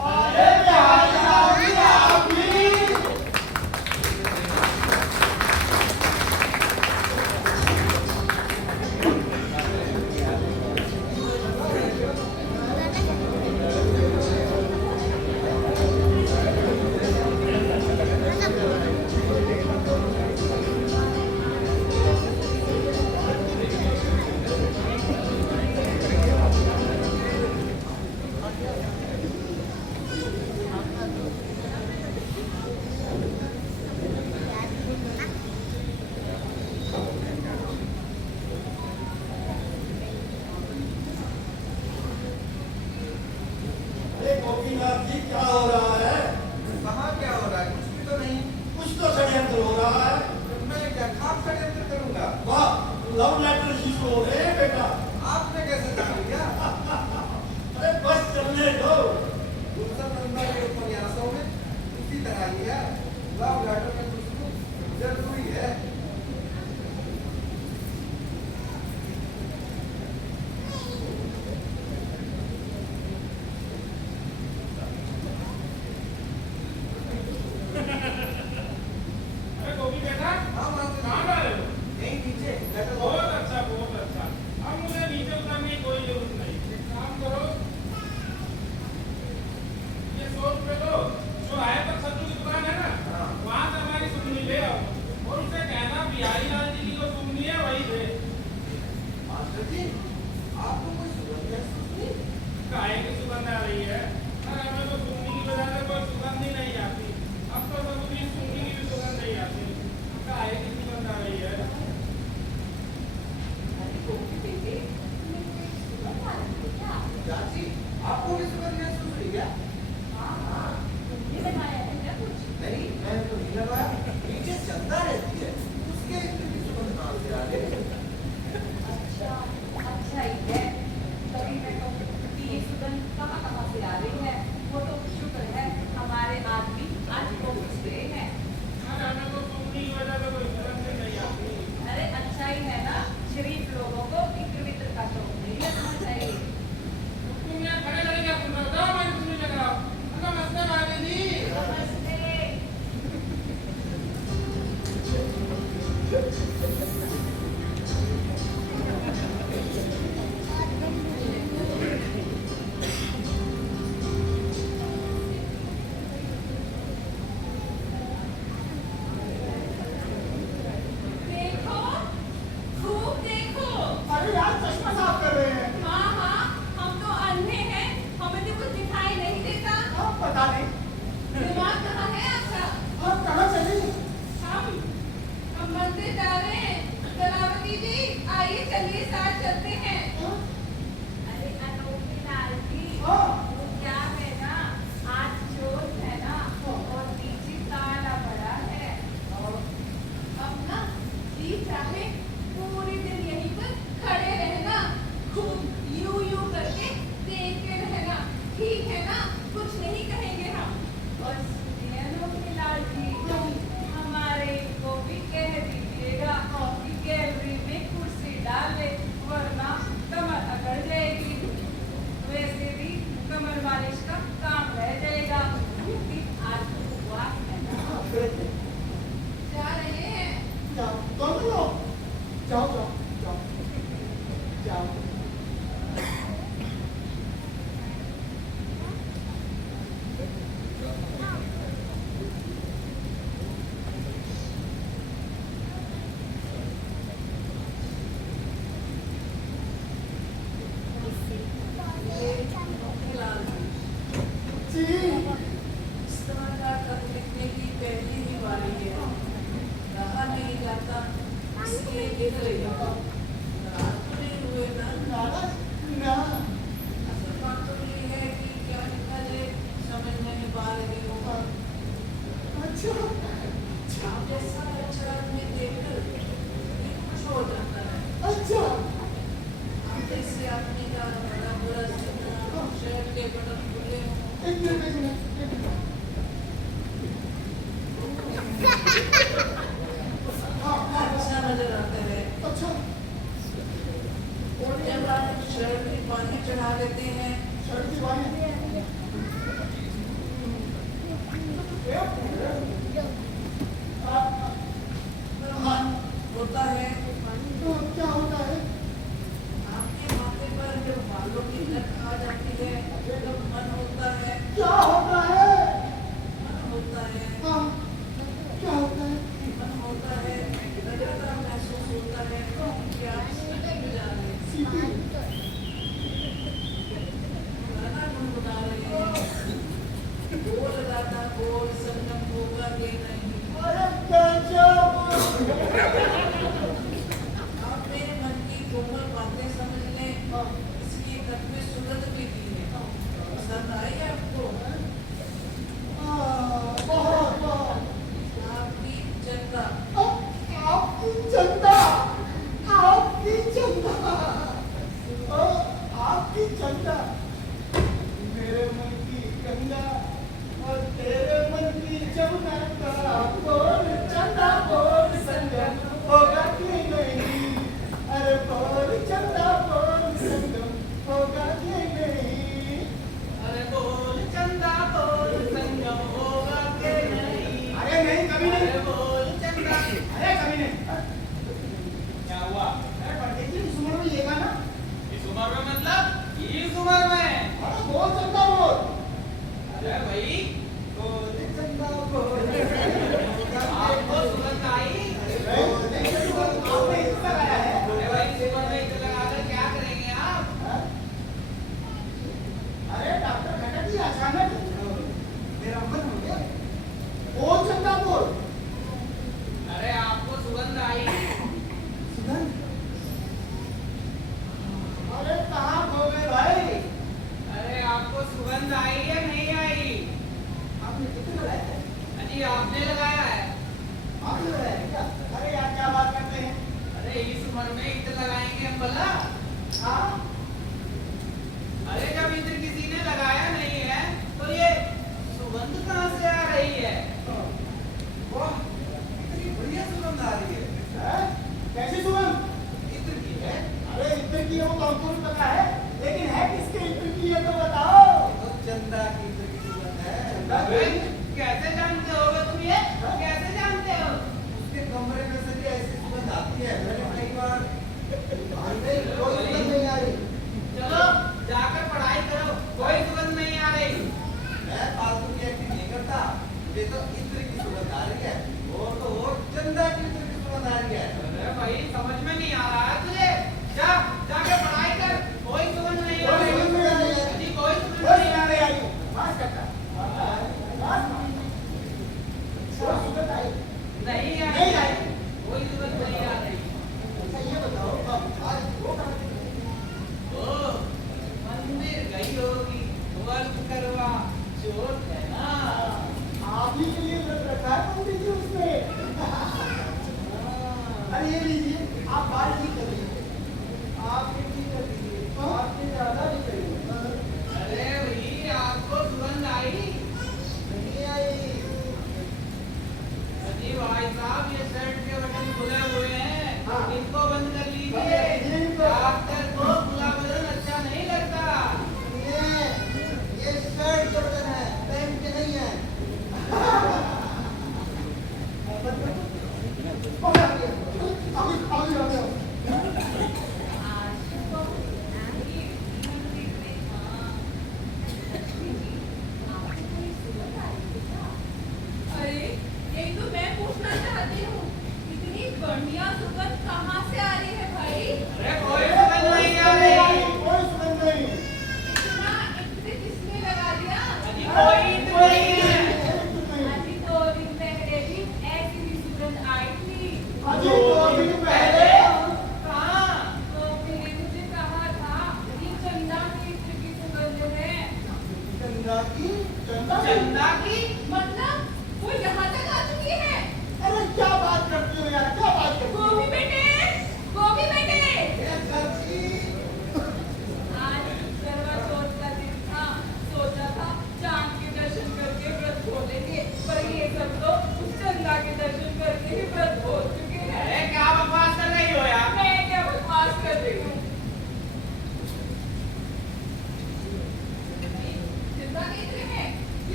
अरे आप ही। अरे गोपीनाथ जी, क्या हो रहा है? कहाँ क्या हो रहा है? कुछ भी तो नहीं। कुछ तो षड्यंत्र हो रहा है। मैं क्या खाक षड्यंत्र करूंगा? वाह, लव लेटर इशू हो रहे हैं बेटा। आपने कैसे जान लिया? अरे बस चलने दो। गुलशन नंदा के उपन्यासों में उसी तरह ही है। लव लेटर में खुशबू जरूरी है। अरे गोपी बेटा, हाँ मास्टर कहाँ जी। जा रहे हो? यहीं नीचे लेटर बहुत अच्छा, बहुत अच्छा। अब मुझे नीचे उतरने की कोई जरूरत नहीं। एक काम करो, ये 100 रुपए लो, जो आए पर सत्तू की दुकान है ना, हाँ। वहाँ से हमारी सुमनी ले आओ और उसे कहना बिहारी लाल जी की जो सुमनी है वही दे। मास्टर जी, आपको कोई सुगंध महसूस नहीं? काहे की सुगंध आ रही है? अरे हमें तो सुमनी की वजह से कोई सुगंध ही नहीं आती। अब तो सभी सुमनी की भी सुगंध नहीं आती। काहे की सुगंध आ रही है? अरे गोपी बेटे, तुम्हें कोई सुगंध आ रही है क्या? चाची, आपको भी सुगंध महसूस हुई क्या? हाँ, तुमने लगाया है क्या कुछ? नहीं, मैंने तो नहीं लगाया। नीचे चंदा रहती है, उसके इतनी सुगंध कहाँ से आ गई? अच्छा, अच्छा ही है। तभी मैं कहूँ कि ये सुगंध कहाँ से आ रही है। वो तो शुक्र है हमारे आदमी आज ऑफिस गए हैं। अरे हमें तो सुमनी की वजह से कोई सुगंध ही नहीं आती। अरे अच्छा ही है ना, शरीफ लोगों को इत्र वित्र का शौक नहीं रखना चाहिए। तुम यहाँ खड़े खड़े क्या सुन रहे हो? जाओ मैं सुनने लग रहा हूँ। नमस्ते भाभी जी। नमस्ते। देखो, खूब देखो। अरे यार, चश्मा साफ कर रहे हैं। हाँ हाँ, हम तो अंधे हैं, हमें तो कुछ दिखाई नहीं देता। अब पता नहीं। दिमाग कहाँ है आपका? अब कहाँ चले? हम मंदिर जा रहे हैं। कलावती जी, आइए चलिए साथ चलते हैं। अरे अनोखे लाल जी, हाँ। वो क्या है ना, आज चोट है ना और पीछे ताला पड़ा है। अब ना जी चाहे पूरे दिन यहीं पर खड़े रहना, खूब यूं यूं करके देखते रहना, ठीक है ना? कुछ नहीं कहेंगे हम। और सुनिए अनोखे लाल जी, हमारे को भी कह दीजिएगा कि गैलरी में कुर्सी डाले, वरना कमर अकड़ जाएगी। वैसे भी कमर मालिश का काम रह जाएगा, क्योंकि आज उपवास है ना। जा रहे हैं। जाओ, दोनों लोग। जाओ, जाओ, जाओ, जाओ। जी, इस तरह का खत लिखने की पहली ही बारी है। रहा नहीं जाता, इसलिए लिख रही हूँ। नाराज तो नहीं हुए ना? नाराज? ना। असल बात तो ये है कि क्या लिखा जाए समझ नहीं पा रही हूँ। अच्छा। आप जैसा अच्छा आदमी देखकर लिख आदमी का बड़ा बुरा सीना, शर्ट के बटन खुले हों। एक मिनट अच्छा नजर आता है। अच्छा और जब आप शर्ट में पानी चढ़ा देते हैं, शर्ट की बात है। होता है तो क्या होता है? आपके माथे पर जब बालों की लट आ जाती है, तब मन होता है, क्या होता है? मन होता है, हाँ, क्या होता है? मन होता है, लगातार महसूस होता है कि आप सीटी बजा रहे हैं, सीपी गाना गुनगुना रहे हैं, बोल लगाता बोल संगम होगा कि नहीं। अरे गजब! आप मेरे मन की कोमल बातें समझ लें, इसकी तक में सुगंध भी दी है। पसंद आई आपको? बहुत बहुत आपकी चंदा, आपकी चंदा, आपकी चंदा, आपकी चंदा, मेरे मन की गंगा और तेरे मन की जमुना का बोल चंदा बोल संगम होगा कि नहीं? अरे बोल चंदा बोल संगम होगा कि नहीं? अरे बोल चंदा बोल संगम होगा के नहीं। अरे नहीं, कभी नहीं। अरे बोल चंदा। अरे कभी नहीं। क्या हुआ? अरे पंडित जी, इस उम्र में ये गाना? इस उम्र में मतलब इस उम्र में? अरे बोल चंदा बोल। अरे भाई बोल चंदा बोल। आपको सुगंध आई? आपने इसका गाया है? अरे भाई इस उम्र में इसे लगाकर क्या करेंगे आप? अरे डॉक्टर घटक जी, अचानक मेरा मन हो गया। बोल चंदा बोल। अरे आपको सुगंध आई? सुगंध? अरे कहाँ खो गए भाई? अरे आपको सुगंध आई या नहीं आई? आपने कितने लगाया है? अजी आपने लगाया है? आपने लगाया है क्या? अरे यार, क्या बात करते हैं? अरे इस उम्र में इत्र लगाएंगे हम भला? हाँ, अरे जब इत्र किसी ने लगाया नहीं है तो ये सुगंध कहाँ से आ रही है? वाह, कितनी बढ़िया सुगंध आ रही है। है? कैसी सुगंध? इत्र की है। अरे इत्र की हो तो हमको भी पता है, लेकिन है किसके इत्र की है तो बताओ। तो चंदा की इत्र की सुगंध है। अबे, कैसे जानते होगे तुम ये? कैसे जानते हो? उसके कमरे में से भी ऐसी सुगंध आती है। मैंने कई बार नहीं, कोई सुगंध नहीं आ रही। चलो जाकर पढ़ाई करो, कोई सुगंध नहीं आ रही। मैं फालतू की एक्टिंग नहीं करता। मुझे तो इत्र की सुगंध आ रही है। और तो और चंदा की इत्र की सुगंध आ रही है। अरे भाई समझ में नहीं आ रहा है तुझे? जाकर पढ़ाई कर, कोई सुगंध नहीं आ कोई रही। सुगंध नहीं आ रही है। अजी कोई सुगंध कोई नहीं आ सुगंध नहीं रही। आ रही। माफ करता। माफ। कोई सुगंध आई? नहीं आ नहीं रही। आई। कोई सुगंध नहीं आ रही। अच्छा ये बताओ, अब आज वो कहाँ गई? ओ, मंदिर गई होगी, वर्क करवा, चोट है ना। आप ही के लिए व्रत रखा है पंडित जी उसने। अरे ये लीजिए, आप बाल ठीक कर लीजिए, आप ये ठीक कर लीजिए, आपके ज्यादा नहीं करिए। अरे भाई आपको सुगंध आई? नहीं आई। अजी भाई साहब ये शर्ट के बटन खुले हुए हैं, हाँ। इनको बंद कर बंद लीजिए। कर दीजिए इनको। डॉक्टर को खुला बदन अच्छा नहीं लगता। ये शर्ट के बटन है, पैंट के नहीं है। अरे यही तो मैं पूछना चाहती हूँ, इतनी बढ़िया सुगंध कहाँ से आ रही है भाई? अरे कोई सुगंध नहीं आ रही। कोई सुगंध नहीं। इतना इत्र किसने लगा दिया? अजी कोई इत्र नहीं है। अभी 2 दिन पहले भी ऐसी ही सुगंध आई थी। अजी 2 दिन पहले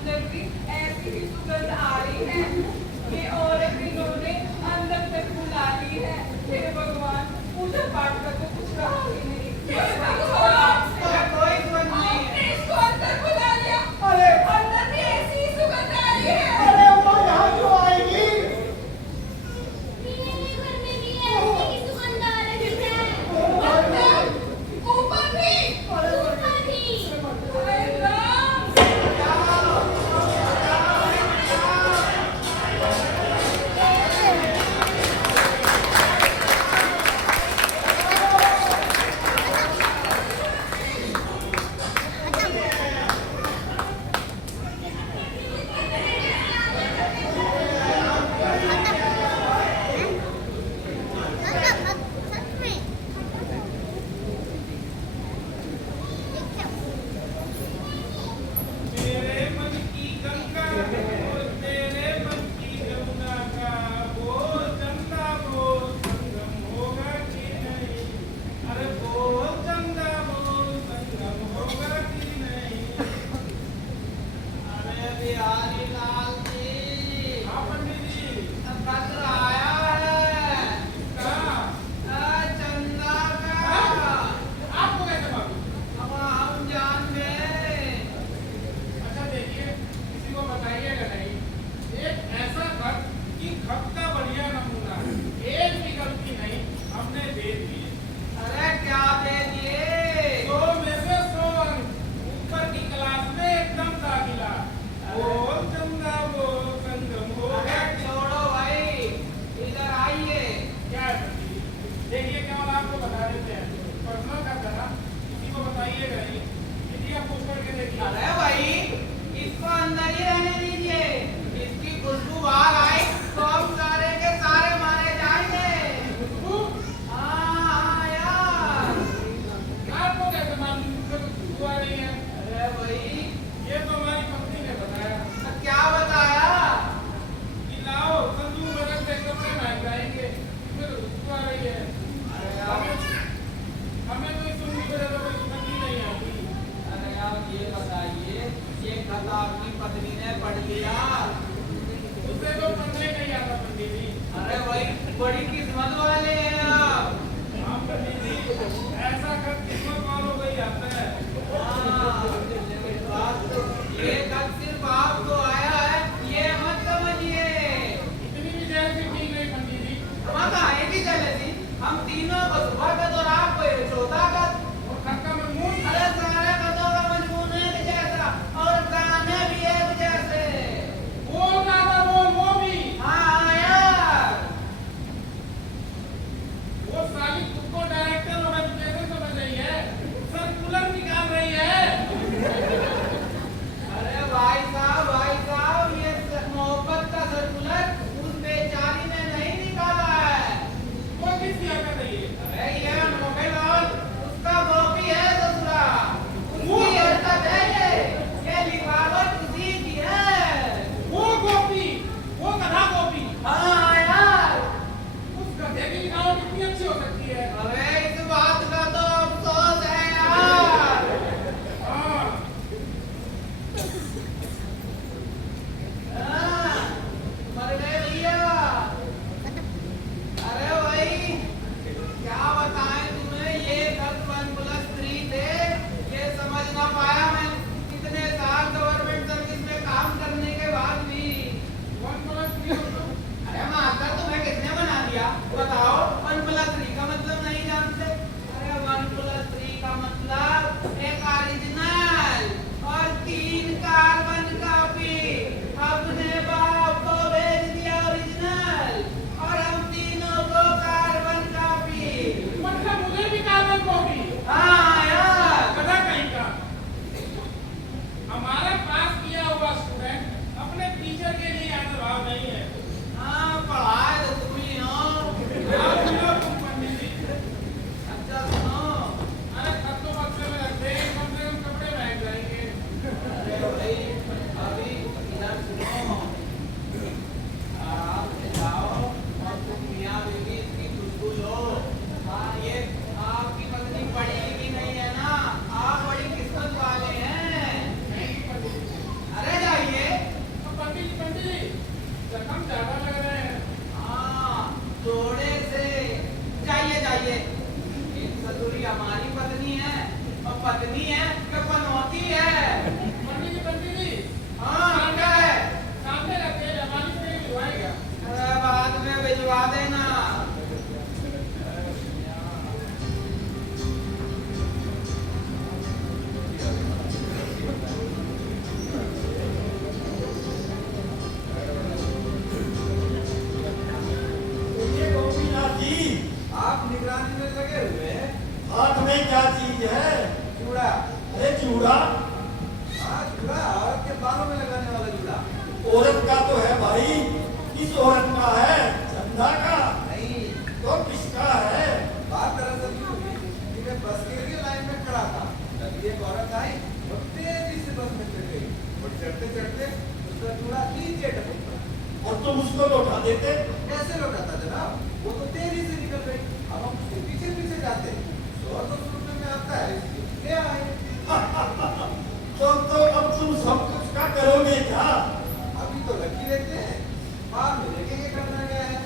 अंदर भी ऐसी ही सुगंध आ रही है। ये औरत इन्होंने अंदर तक बुला ली है। हे भगवान, पूजा पाठ का तो कुछ रहा ही नहीं। हे भगवान, कोई सुगंध नहीं है। आपने इसको अंदर बुला लिया। अरे अंदर भी ऐसी ही सुगंध आ रही है। अरे वो यहाँ क्यों आएगी? मेरे घर में भी ऐसी ही सुगंध आ रही है। अंदर, ऊपर भी। ऊपर भी। हाय राम। सच में। मेरे मन की गंगा बोल, तेरे मन की यमुना का बोल, चंदा बोल, संगम होगा कि नहीं? अरे बोल चंदा बोल, संगम होगा कि नहीं? अरे बिहारी लाल जी, हाँ पंडित जी, पत्र आया है। कहाँ? चंदा का। आपको कैसे मालूम? अब हम जान गए। अच्छा देखिए, किसी को बताइएगा नहीं। एक ऐसा खत कि खत का बढ़िया नमूना है, एक भी गलती नहीं, हमने दे दी। अरे क्या दे दिए? 100 में से 100 अंक, ऊपर की क्लास में एकदम दाखिला। बोल चंदा बोल, संगम होगा अरे कि- छोड़ो भाई, इधर आइए। क्या है पंडित जी? देखिए केवल आपको बता देते हैं, पर्सनल खत है ना, किसी को बताइएगा नहीं। किसी का पूछ करके देखिए। अरे भाई, इसको अंदर ही रहने दीजिए। इसकी खुशबू बाहर आई तो हम सारे के सारे मारे जाएंगे। हाँ यार। आपको कैसे मालूम कि खुशबू आ रही है? अरे भाई, ये तो हमारी कंपनी ने बताया क्या बताया? कि लाओ संदूक में रख दे, कपड़े महक जाएंगे, फिर खुशबू आ रही है। अरे यार, हमें तो इस संदूक में ज्यादा कोई सुगंध ही नहीं आती। अरे यार ये बताइए, ये खत आपकी पत्नी ने पढ़ लिया? उससे तो पढ़ने नहीं आता पंडित जी। अरे भाई, बड़ी किस्मत वाले हैं आप। हाँ पंडित जी, ऐसा खत किस्मत वालों को ही आता है। हाँ, ये खत सिर्फ आपको आया है, ये मत समझिए। इतनी भी जैसी ठीक नहीं पंडित जी। हम काहे की जलसी? हम तीनों को सुबह का तो रात को ये चौथा का। और खत का मजमून अरे सारे खतों का मजमून एक जैसा और गाने भी एक जैसे। बोल दादा बोल, वो भी हाँ यार। वो साली खुद को डायरेक्टर ऑफ एजुकेशन समझ रही है, सर्कुलर निकाल रही है। अरे भाई औरत का तो है भाई, किस औरत का है? चंदा का? नहीं, तो किसका है? बात दरअसल यूँ हुई कि मैं बस के लिए लाइन में खड़ा था, तभी एक औरत आई और तेजी से बस में चढ़ गई और चढ़ते चढ़ते उसका जूड़ा नीचे टपक पड़ा। और तुम उसको लौटा देते? कैसे लौटाता जनाब? वो तो तेजी से निकल गई। अब हम उसके पीछे पीछे जाते, 100-200 रुपए में आता है, इसलिए ले आए। तो अब तुम सब कुछ का करोगे क्या? अभी तो लकी लेते हैं, बाद में देखेंगे करना क्या है।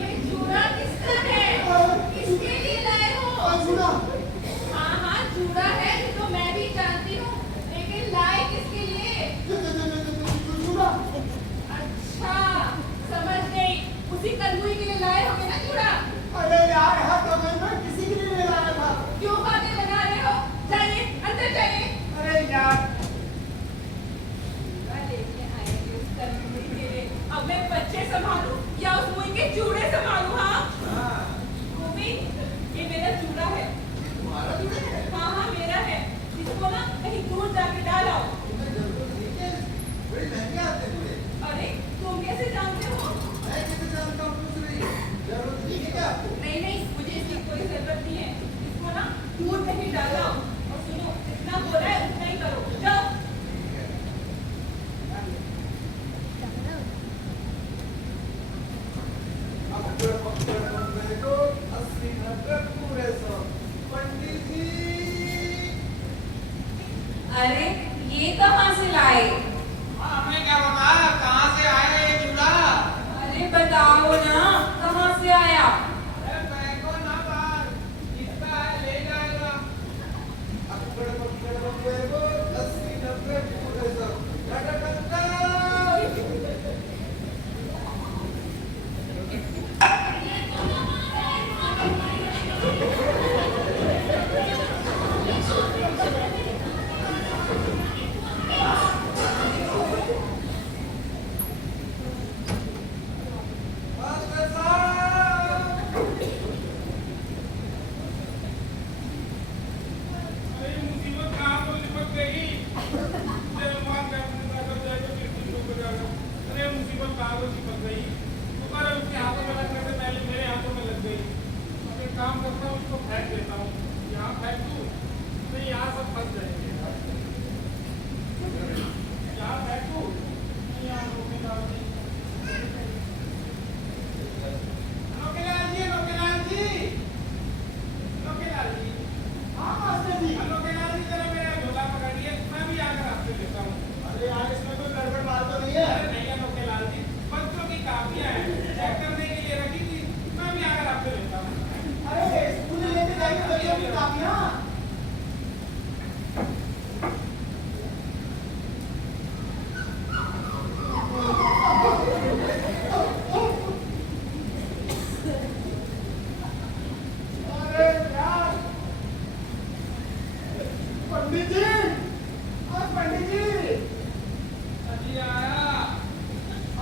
ये जूड़ा किसका है? किसके लिए लाए हो? हाँ हाँ जूड़ा है, ये तो मैं भी जानती हूँ, लेकिन लाए किसके लिए? अच्छा समझ गई, उसी कन्हुई के लिए लाए होगे ना जूड़ा? अरे यार, हाँ तो मैं किसी के लिए ले आया था। क्यों बातें बना रहे हो? जाइए अंदर जाइए। अरे यार, जूड़ा लेके आएंगे उस कन्हुई के लिए, अब मैं बच्चे संभालूं या उस मुई के जूड़े संभालूं? हाँ हाँ, भूमि, ये मेरा जूड़ा है। तुम्हारा जूड़ा है? हाँ हाँ मेरा है, इसको ना कहीं दूर जाके डालाओ। तुम्हें जरूरत नहीं है, बड़े महंगे आते हैं जूड़े। अरे तुम कैसे जानते हो? मैं किसे जानता हूँ, पूछ रही है। जरूरत नहीं है क्या आपको? नहीं नहीं मुझे इसकी कोई जरूरत नहीं है, इसको ना दूर कहीं डालो और सुनो जितना बोला है उतना ही करो, जाओ। पंडित जी, अरे ये कहाँ से लाए? हमें क्या पता कहाँ से आया ये जूड़ा? अरे बताओ ना कहाँ से आया? अरे बैगो ना बाहर, किसका है ले जाएगा। अकड़ पकड़ बेगो 80-90 पूरे सब टटटटा। मास्टर साहब, अरे ये मुसीबत कहाँ तो लिपट गई। जब मार करने जाकर जाएगा फिर कुछ हो जाएगा। अरे ये मुसीबत कहाँ तो लिपट गई। ऊपर उसके हाथों में लगने से पहले मेरे हाथों में लग गई। अब एक काम करता हूँ, उसको फेंक देता हूँ। यहाँ फेंक दूँ, नहीं यहाँ सब फंस जाएंगे। यहाँ फेंक दूँ, नहीं यहाँ रोके डाल दी। लोकेलाल जी, लोकेलाल जी, लोकेलाल जी। हाँ मास्टर जी। लोकेलाल जी जरा मेरा झोला पकड़िए, मैं भी आकर आपसे लेता हूँ। अरे यार, इसमें कोई गड़बड़ बात तो नहीं है? अरे नहीं है लोकेलाल जी, बच्चों की कापियाँ हैं, चेक करने के लिए रखी थी, मैं भी आकर आपसे लेता हूँ। अरे स्कूल लेके जाएंगे बच्चों की कापियाँ। अरे यार, पंडित जी, हाँ पंडित जी, अभी आया।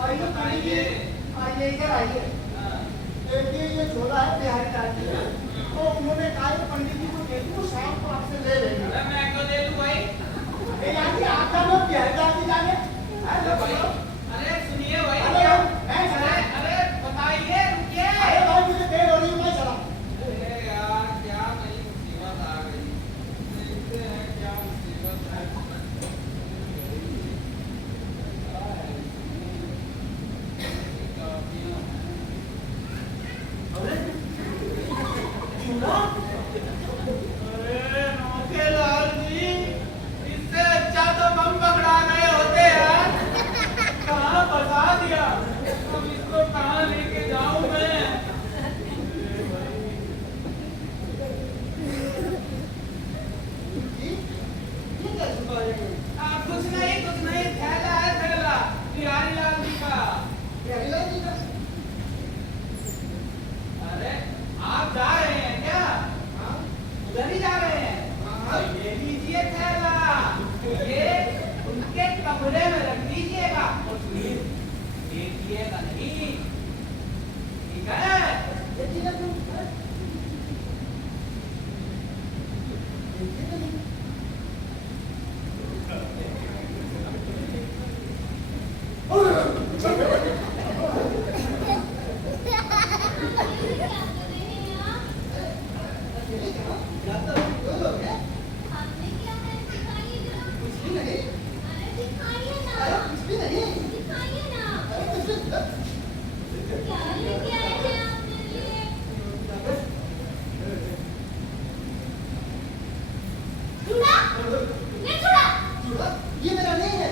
आइए पंडित जी, आइए इधर आइए। देखिए ये झोला है बिहारी लाल जी का। तो उन्होंने कहा है पंडित जी को दे दूँ, शाम को आपसे ले लेंगे। अरे मैं क्यों दे दूँ भाई? ए यार जी, आप जानो बिहारी लाल जी जाने? अरे भाई, अरे सुनिए भाई। अरे मैं चला। अरे बताइए, रुकिए। अरे भाई मुझे देर हो रही है, मैं चला। अरे यार क्या नई मुसीबत आ गई। देखते हैं क्या मुसीबत है। अरे नौकेलाल जी, इससे अच्छा तो बम पकड़ा गए होते हैं। कहाँ फंसा दिया। अब इसको देखिए ना तुम, देखिए ना तुम। क्या कर रहे हैं आप? अकेले कहाँ? जाता हूँ, कोई लोग हैं? आपने क्या है दिखाइए जरा। कुछ भी नहीं। अरे दिखाइए ना। अरे कुछ भी नहीं। दिखाइए ना। अरे कुछ भी क्या लेके आए हैं आप मेरे लिए? चूड़ा? ये चूड़ा? चूड़ा? ये मेरा नहीं है।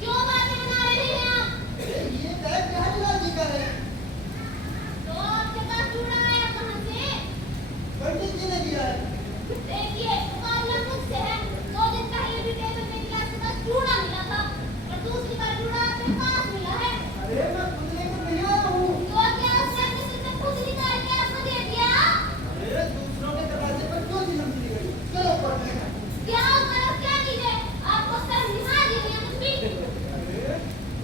क्यों बातें बना रहे हैं आप? अरे ये बैग बिहारीलाल जी का है। तो आपके पास चूड़ा आया कहाँ से? पंडित जी ने दिया है। देखिए, मुकाबला मुझसे है। 2 दिन पहले भी टेबल पे गिलास के पास चूड़ा मिला था और दूसरी बार चूड़ा आपके पास मिला है। अरे मैं खुद लेकर नहीं आया हूँ। तो क्या उस टाइम किसी ने खुद निकाल के आपको दे दिया? अरे दूसरों के दरवाजे पर क्यों दी नमकी गई? चलो पढ़ने का। क्या करो क्या कीजिए? आपको सर निभा देंगे कुछ भी। अरे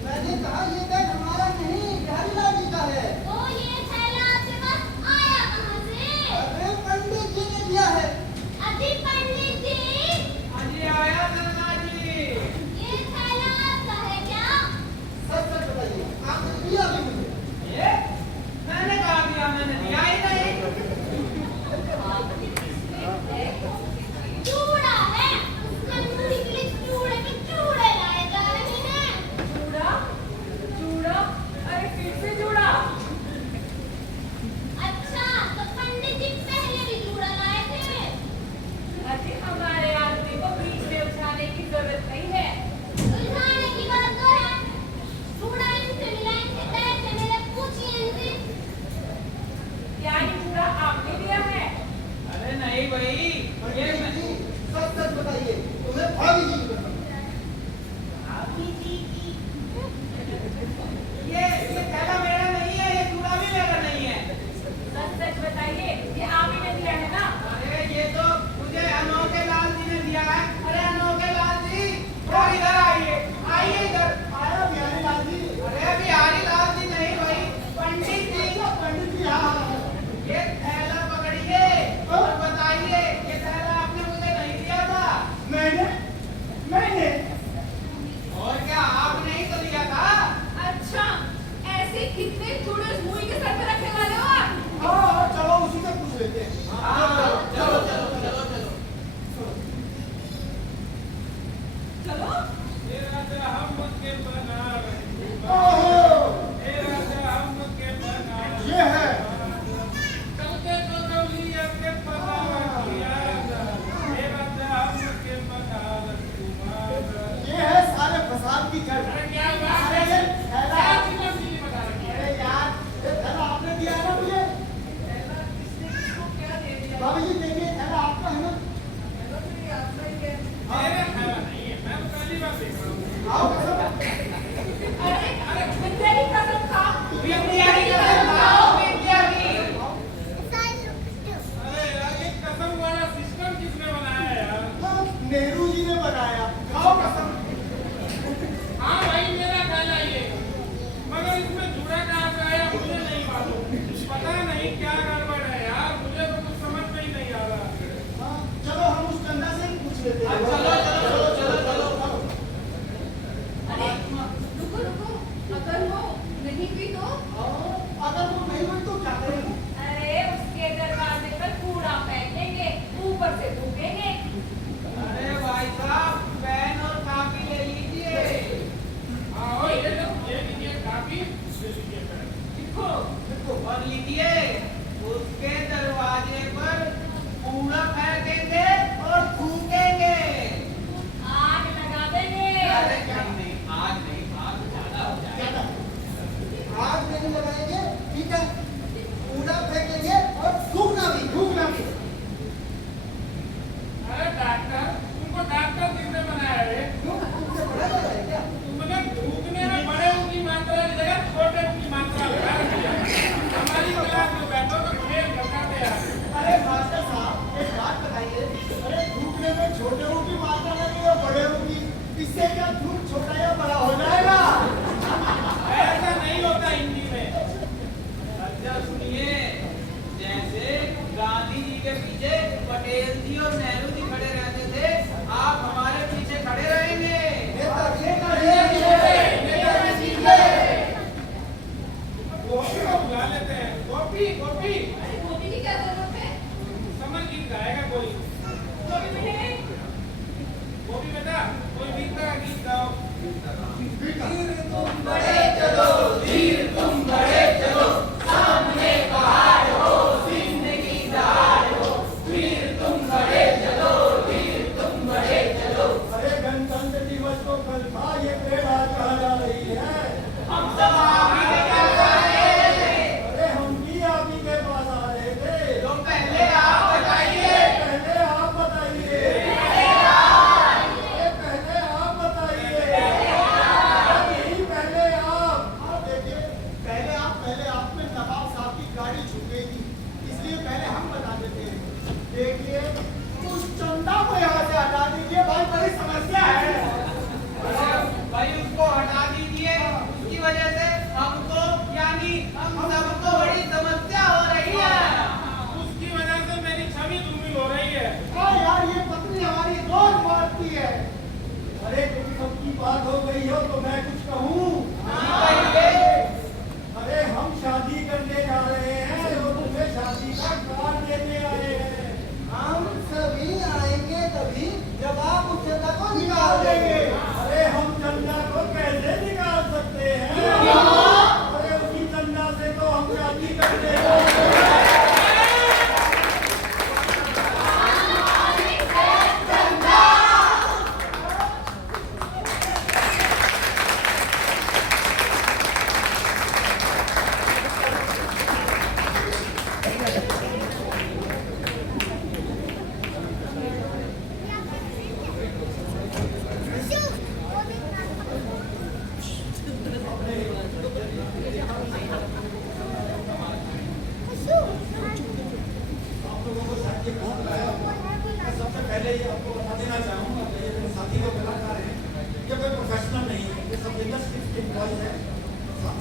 मैंने कहा ये बैग हमारा नहीं, बिहारीलाल जी का है। तो ये थैला आपके पास आया कहाँ से? अरे पंडित जी ने दिया है। अजी पंडित जी, अजी आया सरकार जी। ये थैला आपका है क्या? सच सच बताइए, आपने दिया भी मुझे। ये मैंने कहा दिया, मैंने दिया ही नहीं। चूड़ा है। उसका मुंह के लिए चूड़े के चूड़े लाए जा रहे हैं। चूड़ा चूड़ा अरे फिर से चूड़ा अच्छा, तो पंडित जी पहले भी चूड़ा लाए थे। अजी हमारे आदमी को बीच में उठाने की जरूरत नहीं है। उलझाने की बात तो है। चूड़ा इनसे मिला, इनसे तय से मेरे पूछिए इनसे। क्या ये चूड़ा आपने दिया है? अरे नहीं भाई, ये पंडित जी सच सच बताइए, तुम्हें भाभी जी की कसम। भाभी जी की ये थैला मेरा नहीं है, ये चूड़ा भी मेरा नहीं है। सच सच बताइए, ये आप ही ने दिया है ना? अरे ये तो मुझे अनोखे लाल जी ने दिया है। अरे अनोखे लाल जी, वो इधर आइए, आइए इधर। आया बिहारीलाल जी। अरे बिहारी लाल जी नहीं भाई, पंडित जी। पंडित जी हाँ। ये थैला पकड़िए और बताइए, ये थैला आपने मुझे नहीं दिया था। मैंने और क्या आपने ही तो दिया था? अच्छा, ऐसे कितने चूड़े उस मूवी के सर पे रखने वाले हो आप? हाँ चलो उसी से पूछ लेते हैं। चलो चलो चलो चलो। चलो तेरा से हम के बना रहे ओहो तेरा से हम के बना ये है। चलते तो गौली के पता किया तेरा से हम के बना ये है सारे फसाद की जड़। अरे क्या बात अरे है ये थैला, क्या चीज़ सीधी बता रखी है अरे यार ये थैला आपने दिया है ना मुझे। पहला किसने किसको क्या दे दिया? भाभी जी देखिए थैला आपका है ना। पहला तो ये आपका ही है। मेरा खाना नहीं है मैं तो पहली बार देख रहा हूँ आओ कसम। अरे विद्या की कसम खा। विद्या की कसम खाओ, विद्या की। अरे यार ये कसम वाला सिस्टम किसने बनाया यार हाँ, नेहरू जी ने बनाया। खाओ कसम। हाँ भाई मेरा खाना ये मगर इसमें जुड़ा कहाँ से आया मुझे नहीं मालूम पता नहीं क्या गड़बड़ है यार मुझे तो कुछ समझ में ही नहीं आ रहा हाँ, चलो हम उस चंदा से ही पूछ लेते हैं। चलो चलो चलो चलो। अरे रुको रुको, अगर वो नहीं भी तो? अगर वो नहीं हुई तो क्या करेंगे? अरे उसके दरवाजे पर कूड़ा फेंकेंगे, ऊपर से थूकेंगे। अरे भाई साहब, पेन और कापी ले लीजिए। हाँ ये लीजिए काफी ले लीजिए पेन। लिखो और लिखिए, उसके दरवाजे पर कूड़ा फेंकेंगे और थूकेंगे। आग लगा देंगे। अरे नहीं, आज नहीं, आज ज्यादा हो जाएगा। आग नहीं लगाएंगे, ठीक है? कूड़ा फेंकेंगे और थूकना भी। अरे डॉक्टर तुमको डॉक्टर किसने बनाया है क्यों? तुमसे बड़ा लगा है क्या? तुमने थूकने में बड़े की मात्रा की जगह छोटे की मात्रा लगा रखी है हमारी क्लास में बैठो तो खेल करते यार अरे मास्टर साहब एक बात बताइए। अरे थूकने में छोटे ऊ की मात्रा लगी या बड़े ऊ की? इससे क्या थूक छोटा या बड़ा हो जाएगा? ऐसा नहीं होता हिंदी में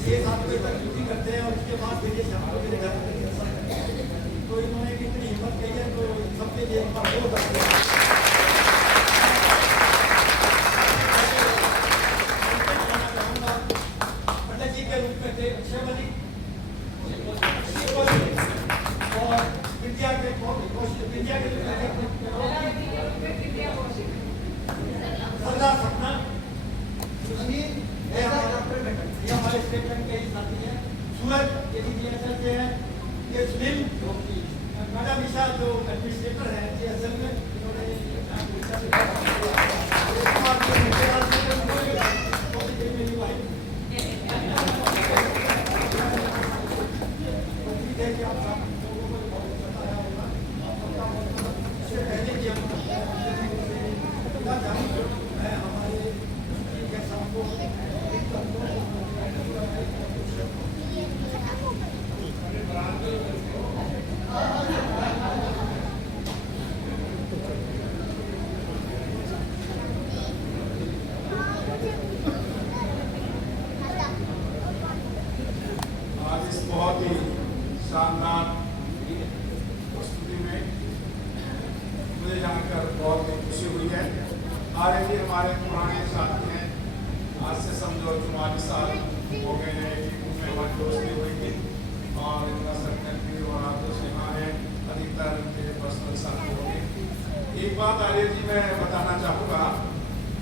6-7 बजे तक ड्यूटी करते हैं और उसके बाद फिर ये शाम को मेरे घर पर जलसा करते हैं। तो इन्होंने भी इतनी हिम्मत की है, तो सबके लिए इनका बहुत धन्यवाद। पंडित जी के रूप में थे अक्षय मलिक और विद्या के रूप में सरदार सपना ये हमारे स्टेट बैंक के ही साथी हैं। सूरज ये DGSL के हैं। ये सुनील जो कि मैडम ईशा जो एडमिनिस्ट्रेटर है DGSL में, इन्होंने मेरी वाइफ कि आप सब लोगों को बहुत बताया होगा। इससे पहले कि हम मैं हमारे सबको आज इस बहुत ही शानदार प्रस्तुति में मुझे जानकर बहुत ही खुशी हुई है। आर्य जी हमारे पुराने साथी हैं, आज से समझो 44 साल हो गए हैं कि उनमें हमारी दोस्ती हुई थी और इनका सर्कल भी और आप जो यहाँ हैं अधिकतर उनके पर्सनल साथी होंगे। एक बात आर्य जी मैं बताना चाहूँगा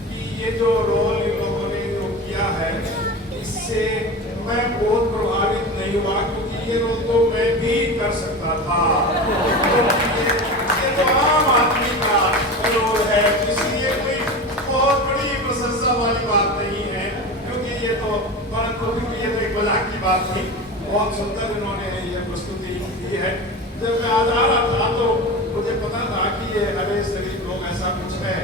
कि ये जो रोल इन लोगों ने जो किया है इससे मैं बहुत प्रभावित नहीं हुआ, क्योंकि ये रोल तो मैं भी कर सकता था। ये तो आम आदमी का रोल है, इसलिए कोई बहुत बड़ी प्रशंसा वाली बात नहीं है, क्योंकि ये तो परंतु ये तो एक मजाक की बात थी। बहुत सुंदर इन्होंने ये प्रस्तुति की है। जब मैं आज आ रहा था तो मुझे पता था कि ये हरे शरीफ लोग ऐसा कुछ है,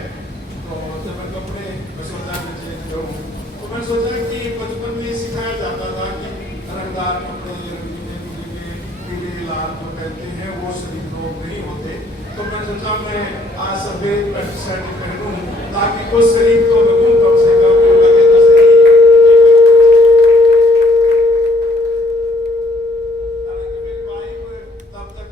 तो जब मैं कपड़े मैं सोचा मैं चेंज करूँ, तो मैं सोचा कि बचपन में सिखाया जाता था कि रंगदार कपड़े पीले लाल जो पहनते हैं वो शरीफ लोग नहीं होते। तो मैं सोचा मैं आज सफेद पैंट शर्ट पहनूं ताकि कुछ शरीफ तो लगूं, कम से कम लगे तो सही। हालांकि मेरी वाइफ तब तक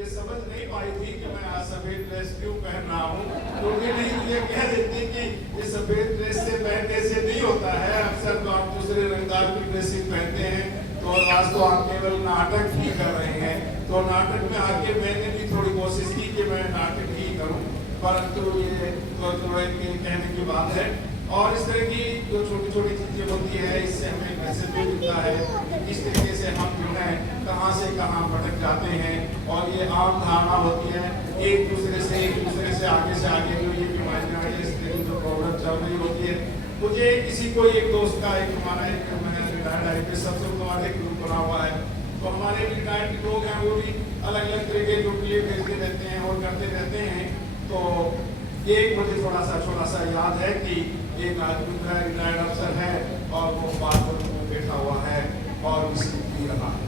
ये समझ नहीं पाई थी कि मैं आज सफेद ड्रेस क्यों पहन रहा हूँ, क्योंकि नहीं ये कह देती कि ये सफेद ड्रेस से पहनने से नहीं होता है, अक्सर तो आप दूसरे रंगदार की ड्रेसिंग पहनते हैं तो आज तो आप केवल नाटक ही कर रहे हैं। तो नाटक में आके मैंने भी थोड़ी कोशिश की कि मैं नाटक ही करूं, परंतु ये तो कहने की बात है। और इस तरह की जो छोटी छोटी चीजें होती है इससे हमें मैसेज भी मिलता है कि किस तरीके से हम जो है कहाँ से कहाँ भटक जाते हैं। और ये आम धारणा होती है एक दूसरे से आगे जो ये बीमारियाँ इस तरह की जो प्रॉब्लम चल रही होती है। मुझे किसी को एक दोस्त का एक हमारा एक मैंने रिटायर्ड आईपीएस सबसे हमारे ग्रुप बना हुआ है, तो हमारे रिटायर्ड लोग हैं वो भी अलग अलग तरीके जो क्लिप भेजते रहते हैं और करते रहते हैं। तो एक मुझे थोड़ा सा याद है कि एक आदमी का रिटायर्ड अफसर है और वो बात में बैठा हुआ है और विस्की पी रहा है।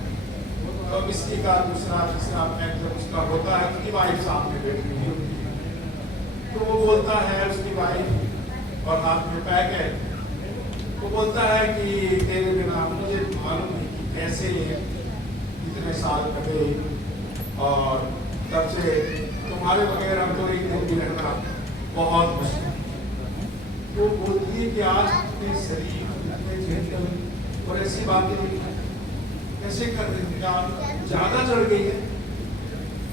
तो विस्की का दूसरा तीसरा पैक जब उसका होता है उसकी वाइफ सामने बैठी हुई होती है, तो वो बोलता है उसकी वाइफ और हाथ में पैक है, वो बोलता है कि तेरे बिना मुझे मालूम नहीं कि कैसे इतने साल कटे और तब से तुम्हारे बगैर हम तो एक दिन भी रहना बहुत मुश्किल। वो बोलती है कि आज इतने शरीर इतने जेंटल और ऐसी बातें कैसे कर रही हैं, ज्यादा चढ़ गई है?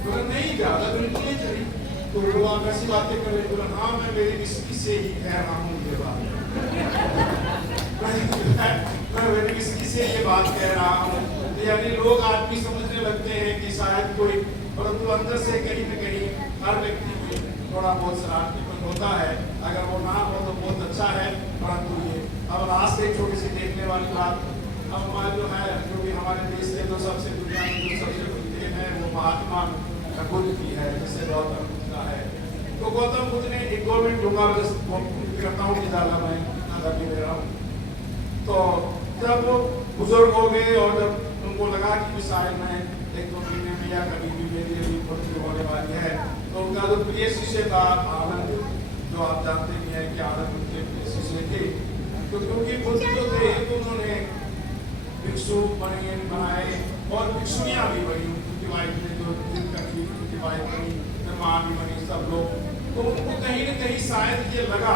बोला नहीं ज्यादा बिल्कुल नहीं चढ़ी। तो वो आप ऐसी बातें कर रहे, बोला हाँ मैं मेरी विस्की से ही कह रहा हूँ ये बात मैं मेरी विस्की से ये बात कह रहा हूँ। यानी लोग आदमी समझने लगते हैं कि शायद कोई, परंतु अंदर से कहीं न कहीं हर व्यक्ति में थोड़ा बहुत शरारतीपन होता है। अगर वो ना हो तो बहुत अच्छा है, परंतु ये अब लास्ट एक छोटी सी देखने वाली बात, अब हमारा जो है जो भी हमारे देश के जो सबसे दुनिया में जो सबसे बड़ी हैं वो महात्मा बुद्ध की है, जिससे गौतम बुद्ध का है। तो गौतम बुद्ध ने एक गवर्नमेंट लूंगा करता हूँ कि ज़्यादा मैं इतना ले रहा हूँ। तो जब वो बुजुर्ग हो गए और जब उनको लगा कि शायद मैं एक दो महीने में या कभी भी मेरी अभी मृत्यु होने वाली है, तो उनका जो प्रिय शिष्य था आनंद, जो आप जानते भी हैं कि आनंद उनके प्रिय शिष्य थे, तो क्योंकि बुद्ध जो थे तो उन्होंने भिक्षु बनाए और भिक्षुनियाँ भी बनी, उनकी वाइफ ने जो जिनका उनकी वाइफ बनी, माँ भी बनी, सब लोग। तो उनको कहीं न कहीं शायद ये लगा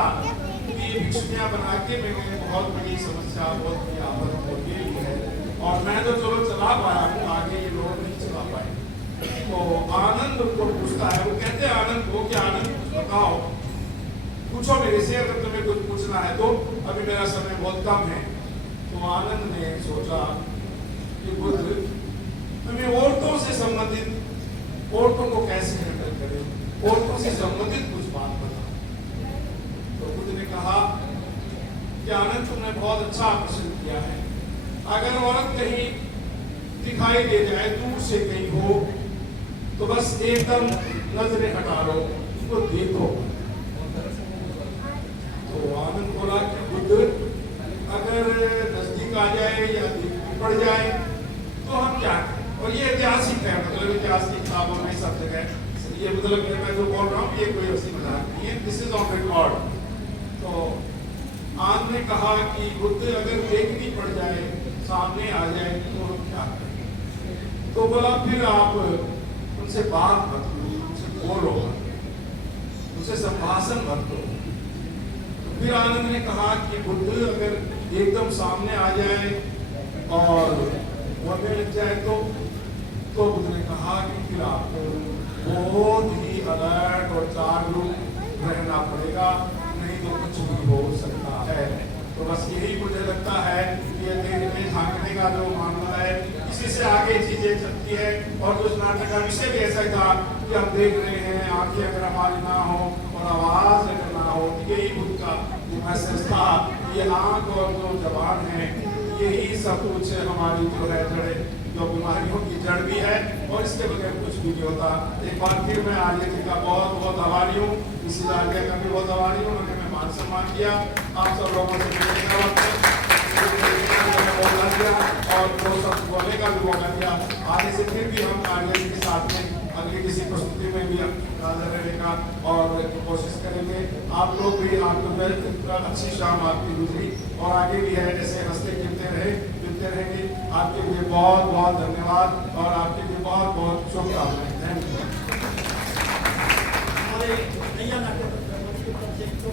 कि ये भिक्षुनियाँ बना के मैंने बहुत बड़ी समस्या, बहुत बड़ी आफत को ले ली है और मैं तो चलो चला पाया हूँ, आगे ये लोग नहीं चला पाए। तो आनंद उनको पूछता है, वो कहते हैं आनंद को कि आनंद कुछ बताओ, पूछो मेरे से अगर तुम्हें कुछ पूछना है तो, अभी मेरा समय बहुत कम है। तो आनंद ने सोचा कि बुद्ध हमें औरतों से संबंधित, औरतों को कैसे हैंडल करें, औरतों से संबंधित कुछ बात बताओ। तो बुद्ध ने कहा कि आनंद तुमने बहुत अच्छा प्रश्न किया है। अगर औरत कहीं दिखाई दे जाए, दूर से कहीं हो, तो बस एकदम नजरें हटा लो, उसको देखो। तो आनंद बोला कि बुद्ध अगर नजदीक आ जाए या पड़ जाए तो हम क्या करें? और ये ऐतिहासिक है, मतलब इतिहास की किताबों में सब जगह ये, मतलब मैं जो बोल रहा हूँ ये कोई ऐसी मजाक नहीं है, दिस इज ऑन रिकॉर्ड। तो आनंद ने कहा कि बुद्ध अगर देखनी पड़ जाए, सामने आ जाए तो हम क्या करें? तो बोला फिर आप उनसे बात मत करो, उनसे बोलो, उनसे संभाषण मत करो। फिर आनंद ने कहा कि बुद्ध अगर एकदम सामने आ जाए और बोलने लग जाए तो बुद्ध ने कहा कि फिर आपको बहुत ही अलर्ट और जागरूक रहना पड़ेगा, नहीं तो कुछ भी हो सकता है। तो बस यही मुझे लगता है कि ये देखने झांकने का जो मामला है, इसी से आगे चीजें चलती है। और जो नाटक का विषय भी ऐसा था कि हम देख रहे हैं, आंखें अगर हमारी ना हो और आवाज अगर ना हो, यही बुद्ध का मैसेज था। ये आंख और जो जबान है, यही सब कुछ हमारी जो है जड़े, जो बीमारियों की जड़ भी है, और इसके बगैर कुछ भी नहीं होता। एक बार फिर मैं आर्य जी का बहुत बहुत आभारी हूँ, इसी आर्य का भी बहुत आभारी हूँ, उन्होंने मान सम्मान किया। आप सब लोगों से मिलने का वक्त मौका दिया और दो शब्द बोलने का भी मौका दिया। आगे से फिर भी हम आर्य जी के साथ में अगली किसी प्रस्तुति में भी हाजिर रहने का और कोशिश करेंगे। आप लोग भी, आपको अच्छी शाम आपकी गुजरी और आगे भी है, जैसे हंसते खेलते रहे, मिलते रहेंगे। आपके लिए बहुत बहुत धन्यवाद और आपके लिए बहुत बहुत शुभकामनाएं। Thank you. हमारे नैया नाट्य तो